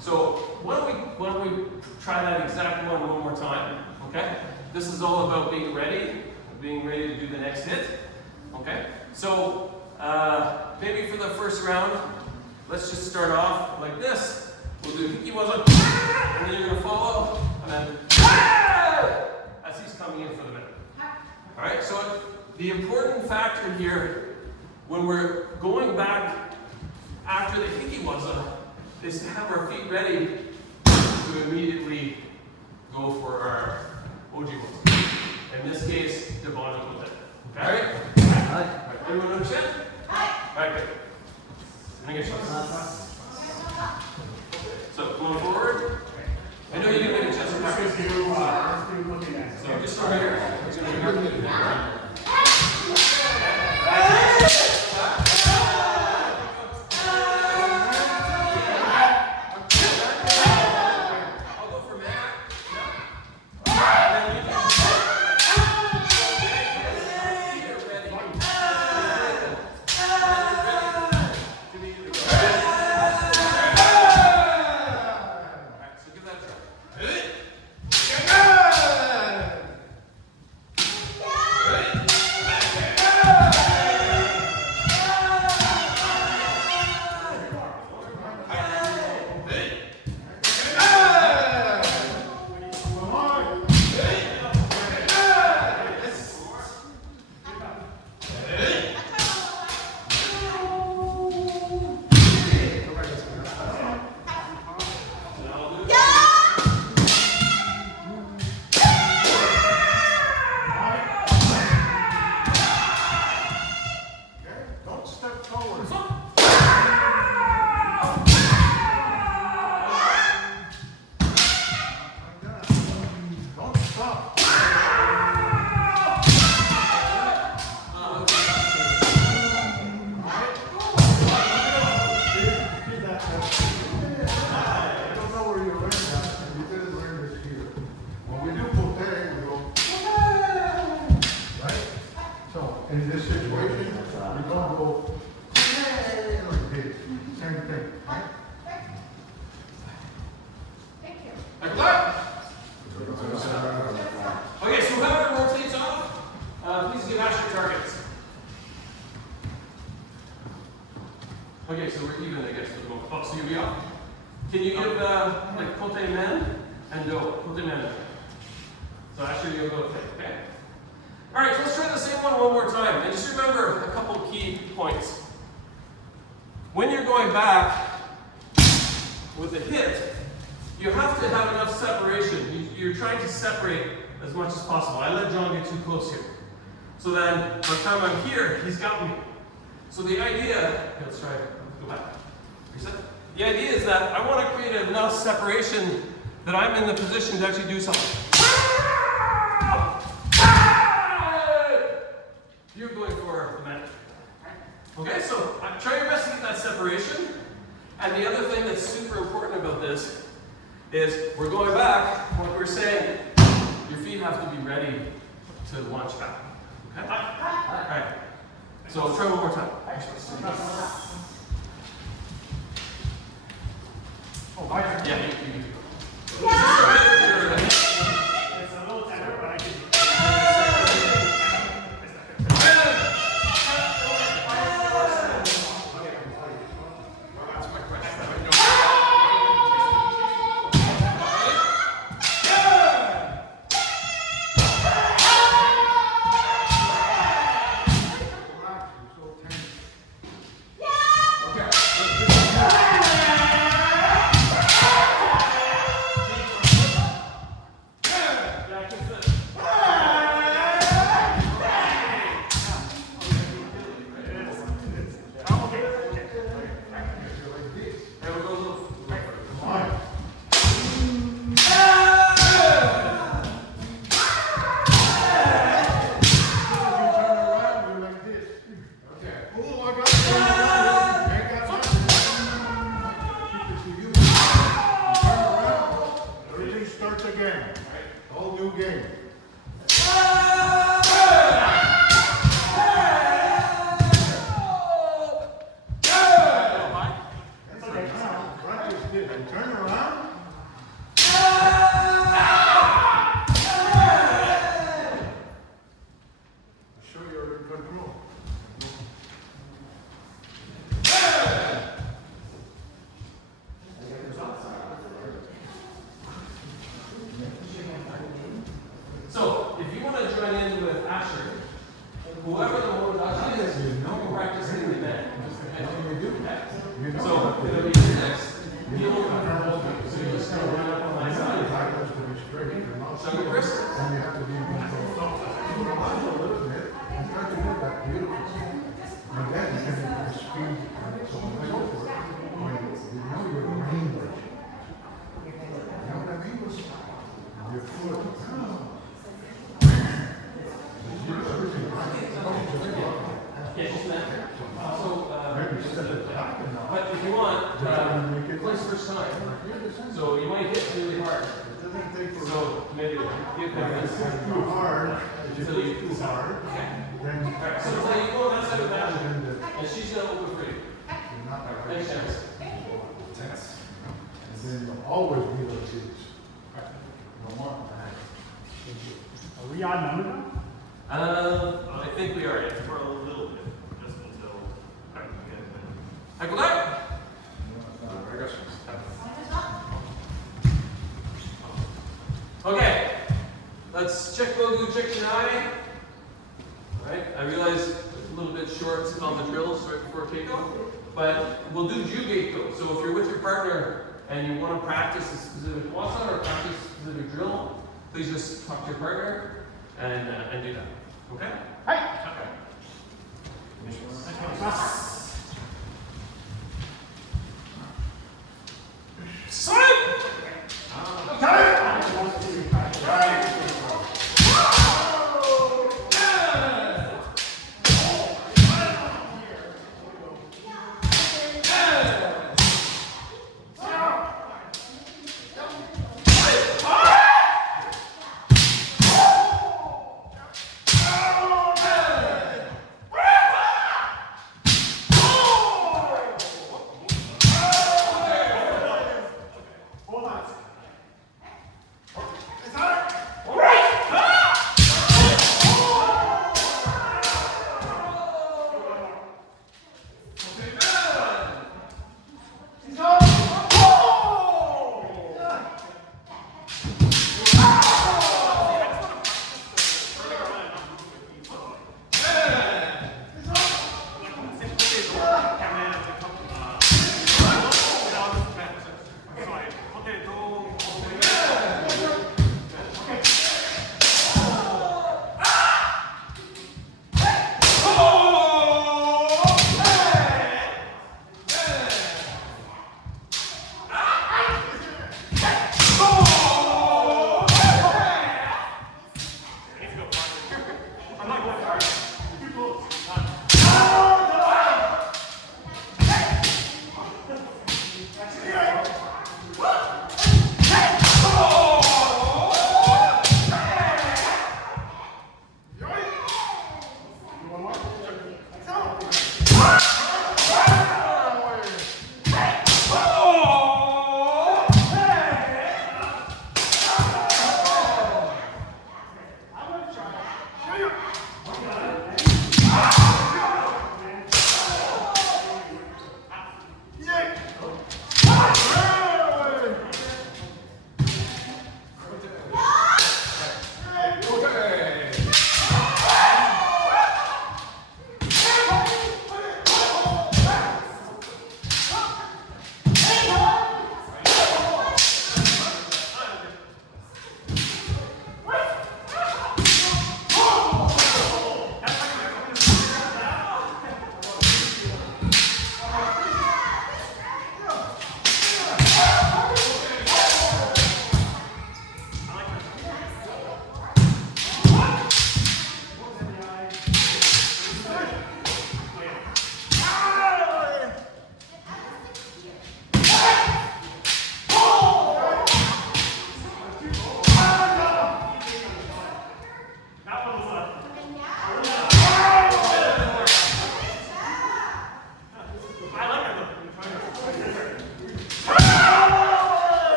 So why don't we try that exact one more time, okay? This is all about being ready to do the next hit, okay? So maybe for the first round, let's just start off like this. We'll do hickey waza, and then you're gonna follow, and then as he's coming in for the minute. All right, so the important factor here when we're going back after the hickey waza is to have our feet ready to immediately go for our oji waza. In this case, the bottom of it. Okay? All right? All right. Everyone understand? All right, good. Bring it shots. So, going forward. I know you didn't get a chance to practice. So, just over here. We're going to do that. In this situation, you don't go, hey, like this. Same thing, right? Thank you. Like that? Okay, so whoever rotates off, please give Ash your targets. Okay, so we're even, I guess, for the moment. Oh, so you'll be off. Can you give, like, kote men and do kote men? So Asher, you'll go with it, okay? All right, so let's try the same one more time. And just remember a couple key points. When you're going back with a hit, you have to have enough separation. You're trying to separate as much as possible. I let John get too close here. So then, by the time I'm here, he's got me. So the idea, let's try, go back. Reset. The idea is that I want to create enough separation that I'm in the position to actually do something. You're going for the man. Okay, so try your best to get that separation. And the other thing that's super important about this is we're going back, what we're saying, your feet have to be ready to launch back. Okay? All right. So I'll try one more time. Oh, my turn. Yeah, you It's a little tender, but I can. That's my question. Okay. game. Practice this. And turn around. I'll show you under control. So, if you want to join in with Asher, whoever the Lord God is, you can practice in the bed. And you do that. So, it'll be next. You will control. So, you just go right up on my side. So, Chris? And you have to be in control. Relax a little bit and try to do that beautiful. And then you can speed and so on and so forth. When you know your language. You know what I mean? Your foot. But if you want, place first time. So you might hit really hard. So maybe give them this. Too hard. Until you Too hard. Then So until you go on that side of that, and she's going to open for you. Thanks, Dennis. and then you'll always be those kids. No more. Are we odd number now? I think we are. For a little bit, just until I can get it. I go there. Okay, let's check Bogu, check Chennai. Alright, I realize it's a little bit short on the drills right before kickoff, but we'll do Jugate though. So if you're with your partner and you want to practice a specific wasan or practice a specific drill, please just talk to your partner and do that. Okay? Hey! Okay.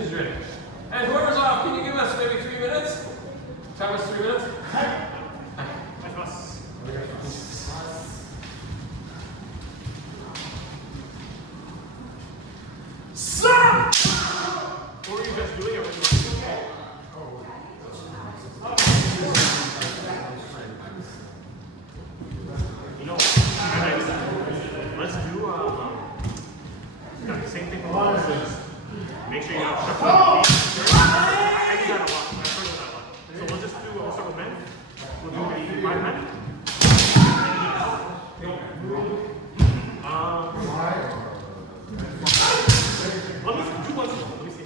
is ready. And whoever's off, can you give us maybe 3 minutes? Time was 3 minutes. Stop! What were you guys doing? You know, let's do same thing for all. Make sure you don't shut down. I do that a lot. I've heard of that a lot. So we'll just do, we'll start with men. We'll do maybe 5 men. Let me do one. Let me see.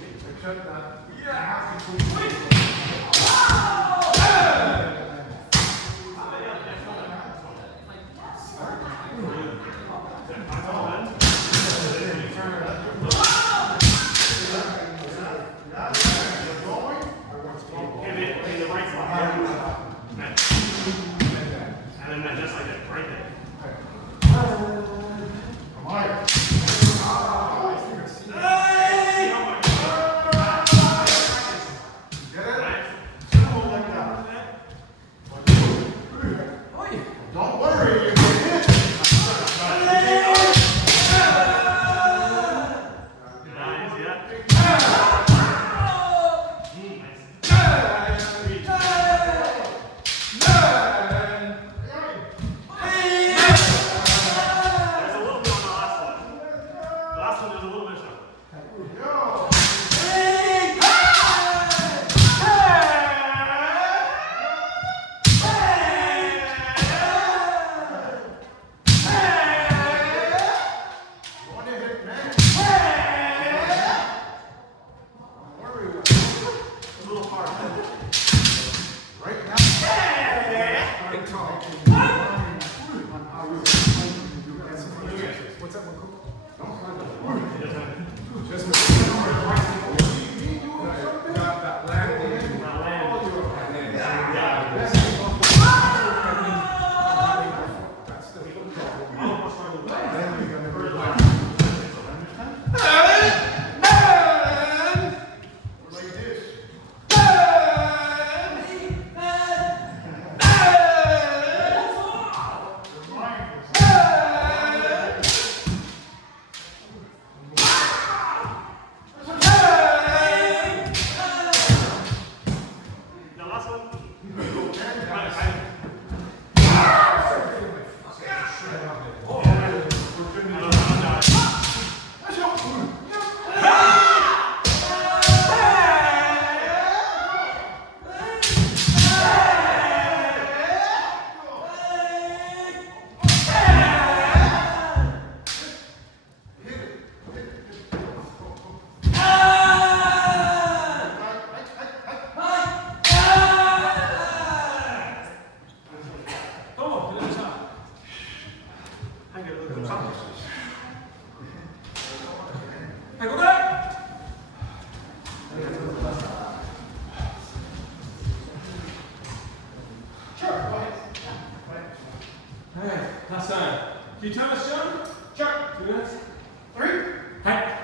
And then just like that, right there. Don't worry. Last time. Can you tell us, John? Sure. 2 minutes? 3. Hey.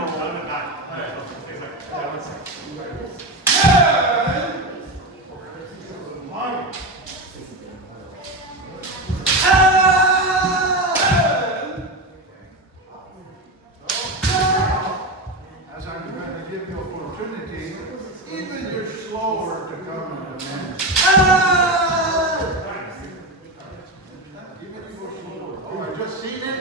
Other than that, things like that. One second. As I'm going to give you opportunity, even you're slower to come in a minute. Even if you go slower. Oh, I just seen it.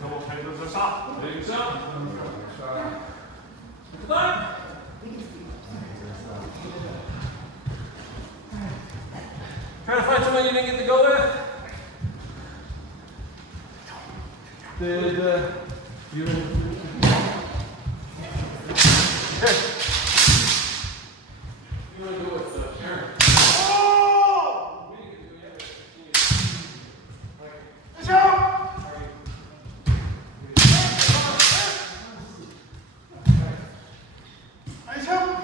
Double fingers are soft. Maybe so. Come on. Trying to find someone you didn't get to go with? Did you? Here. You want to go with Karen? We didn't get to go yet, but Let's go! Nice help!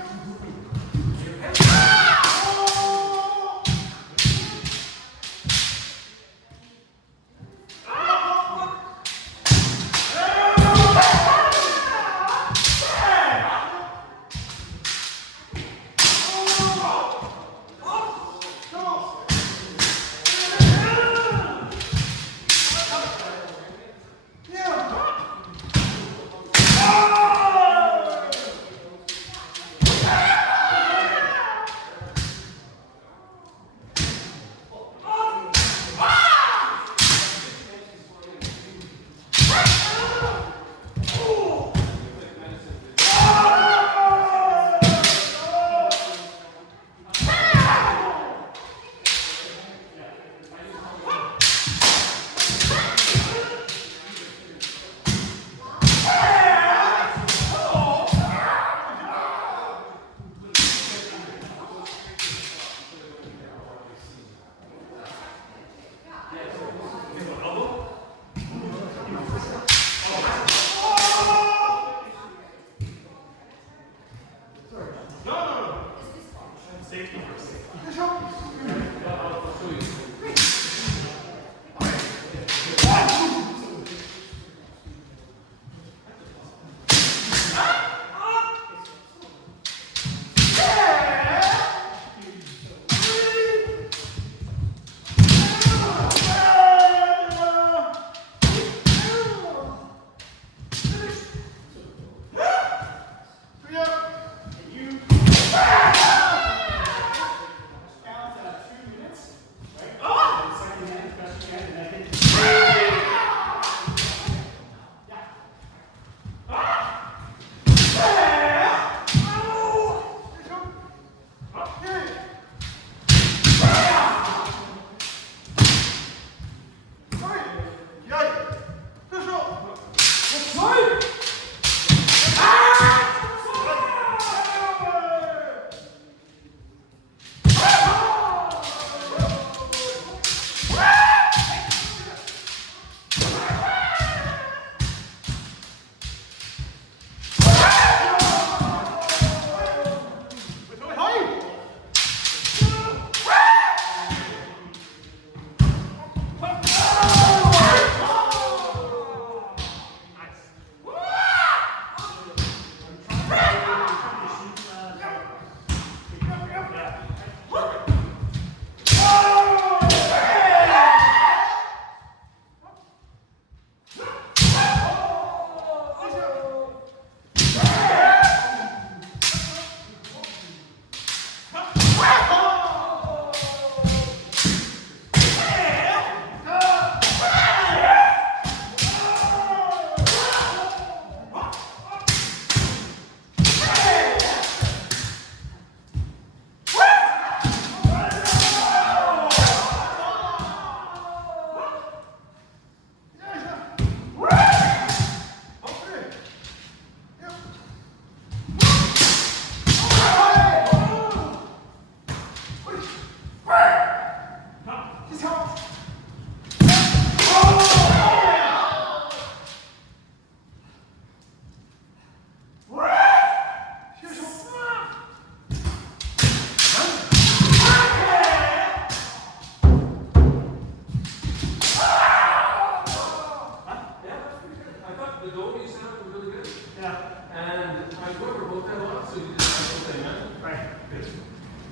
And I remember both that a lot, so you just have to say, man. Right. Good.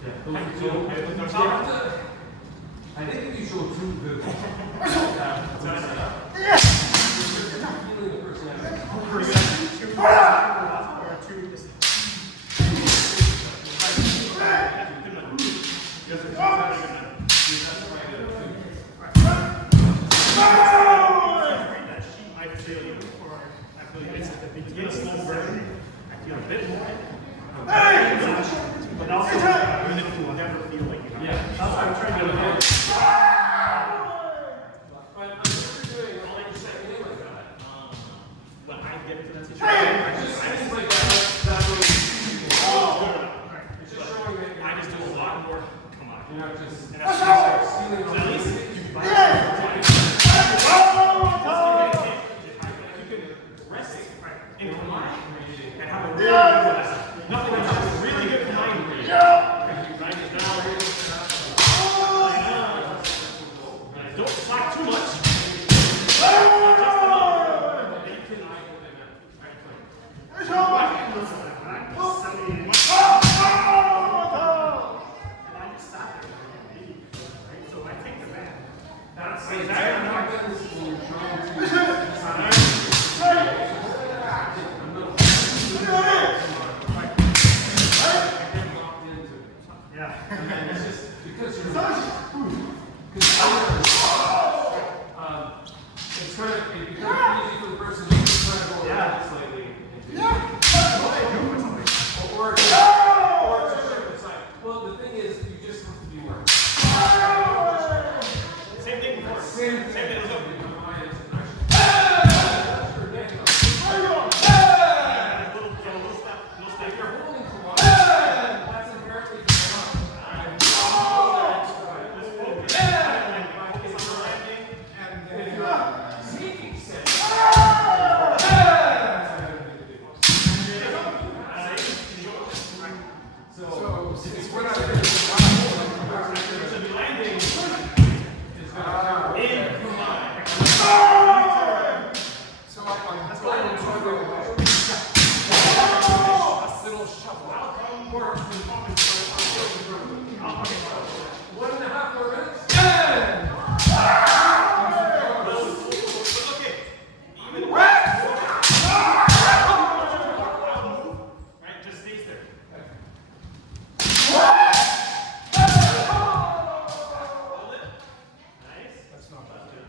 Yeah. Hey, Those so, two. hey, You what's have up? to- I think if you show two good. Feeling the personality. But also, you never feel like you know. Yeah. That's why I'm trying to do it. But I'm never doing a like second like that. When I get into that situation, I just like that's what it's just showing that I just do a lot more. Come on. you're not just And that's stealing at least on you can rest in command and have a really good lesson. Nothing like just a really good command read. Right? Don't slack too much. Just enough that you can. So I take the man. That's what happens when you're trying to Yeah. and it's just because you're it's kind of it becomes easy for the person to try to go around slightly or to shift the side. Well, the thing is, you just have to be more. Same thing before. Same thing. If you're holding too long, that's inherently and if you're seeking sense, so it's what I think should be landing is in command. So I'm trying to talk about little shuffle. Works in 1.5 more minutes. Okay. Even right, just stays there. Hold it. Nice. That's not bad, dude.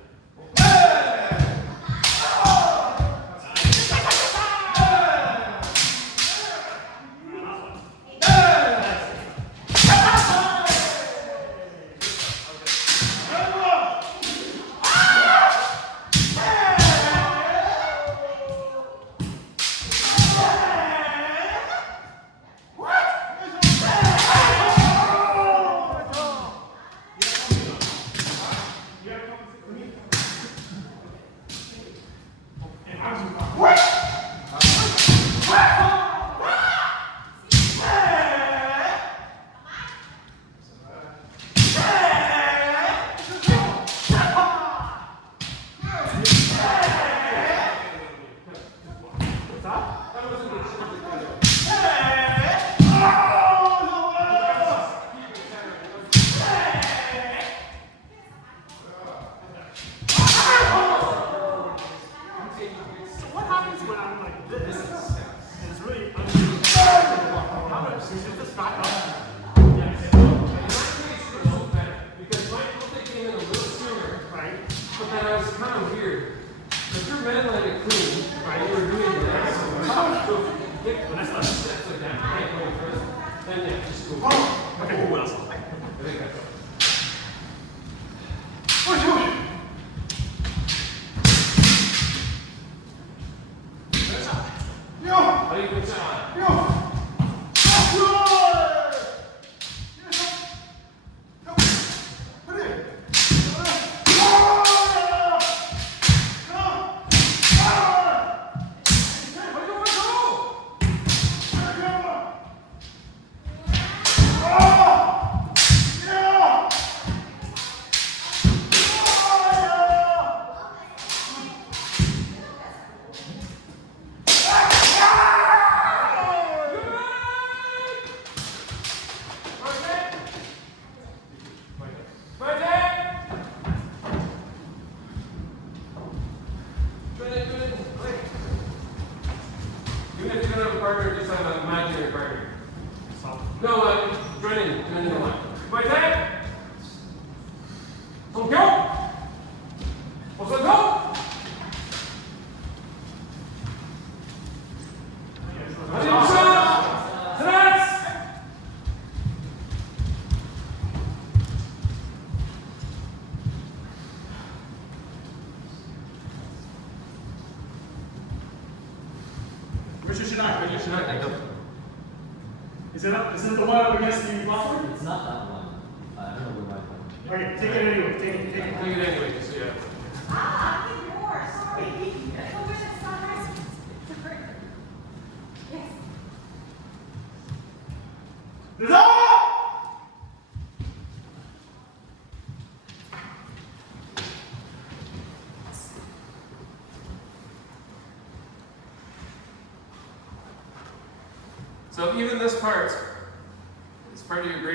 What happens when I'm like this? And it's really how much is this back up? Because my birthday came in a little sooner, Right? but then I was kind of weird. If your man let it clean, right, you were doing that. So if you get the next steps like that, right, going first, then yeah, just go. Okay, who else? I think that's all. How do you think that? partner or just have an imaginary partner? Stop. No, join in the line. Fighter! Son pion! On se prend! Richard Shinak, You should not take up. is it the one up against the lobster? It's not that one. I don't know where my phone. Okay, take it anyway, take it. Take it anyway, just so you have. Ah, I think more. Sorry. Oh, where's the sunrise? Sorry. Yes. So even this part is part of your grade.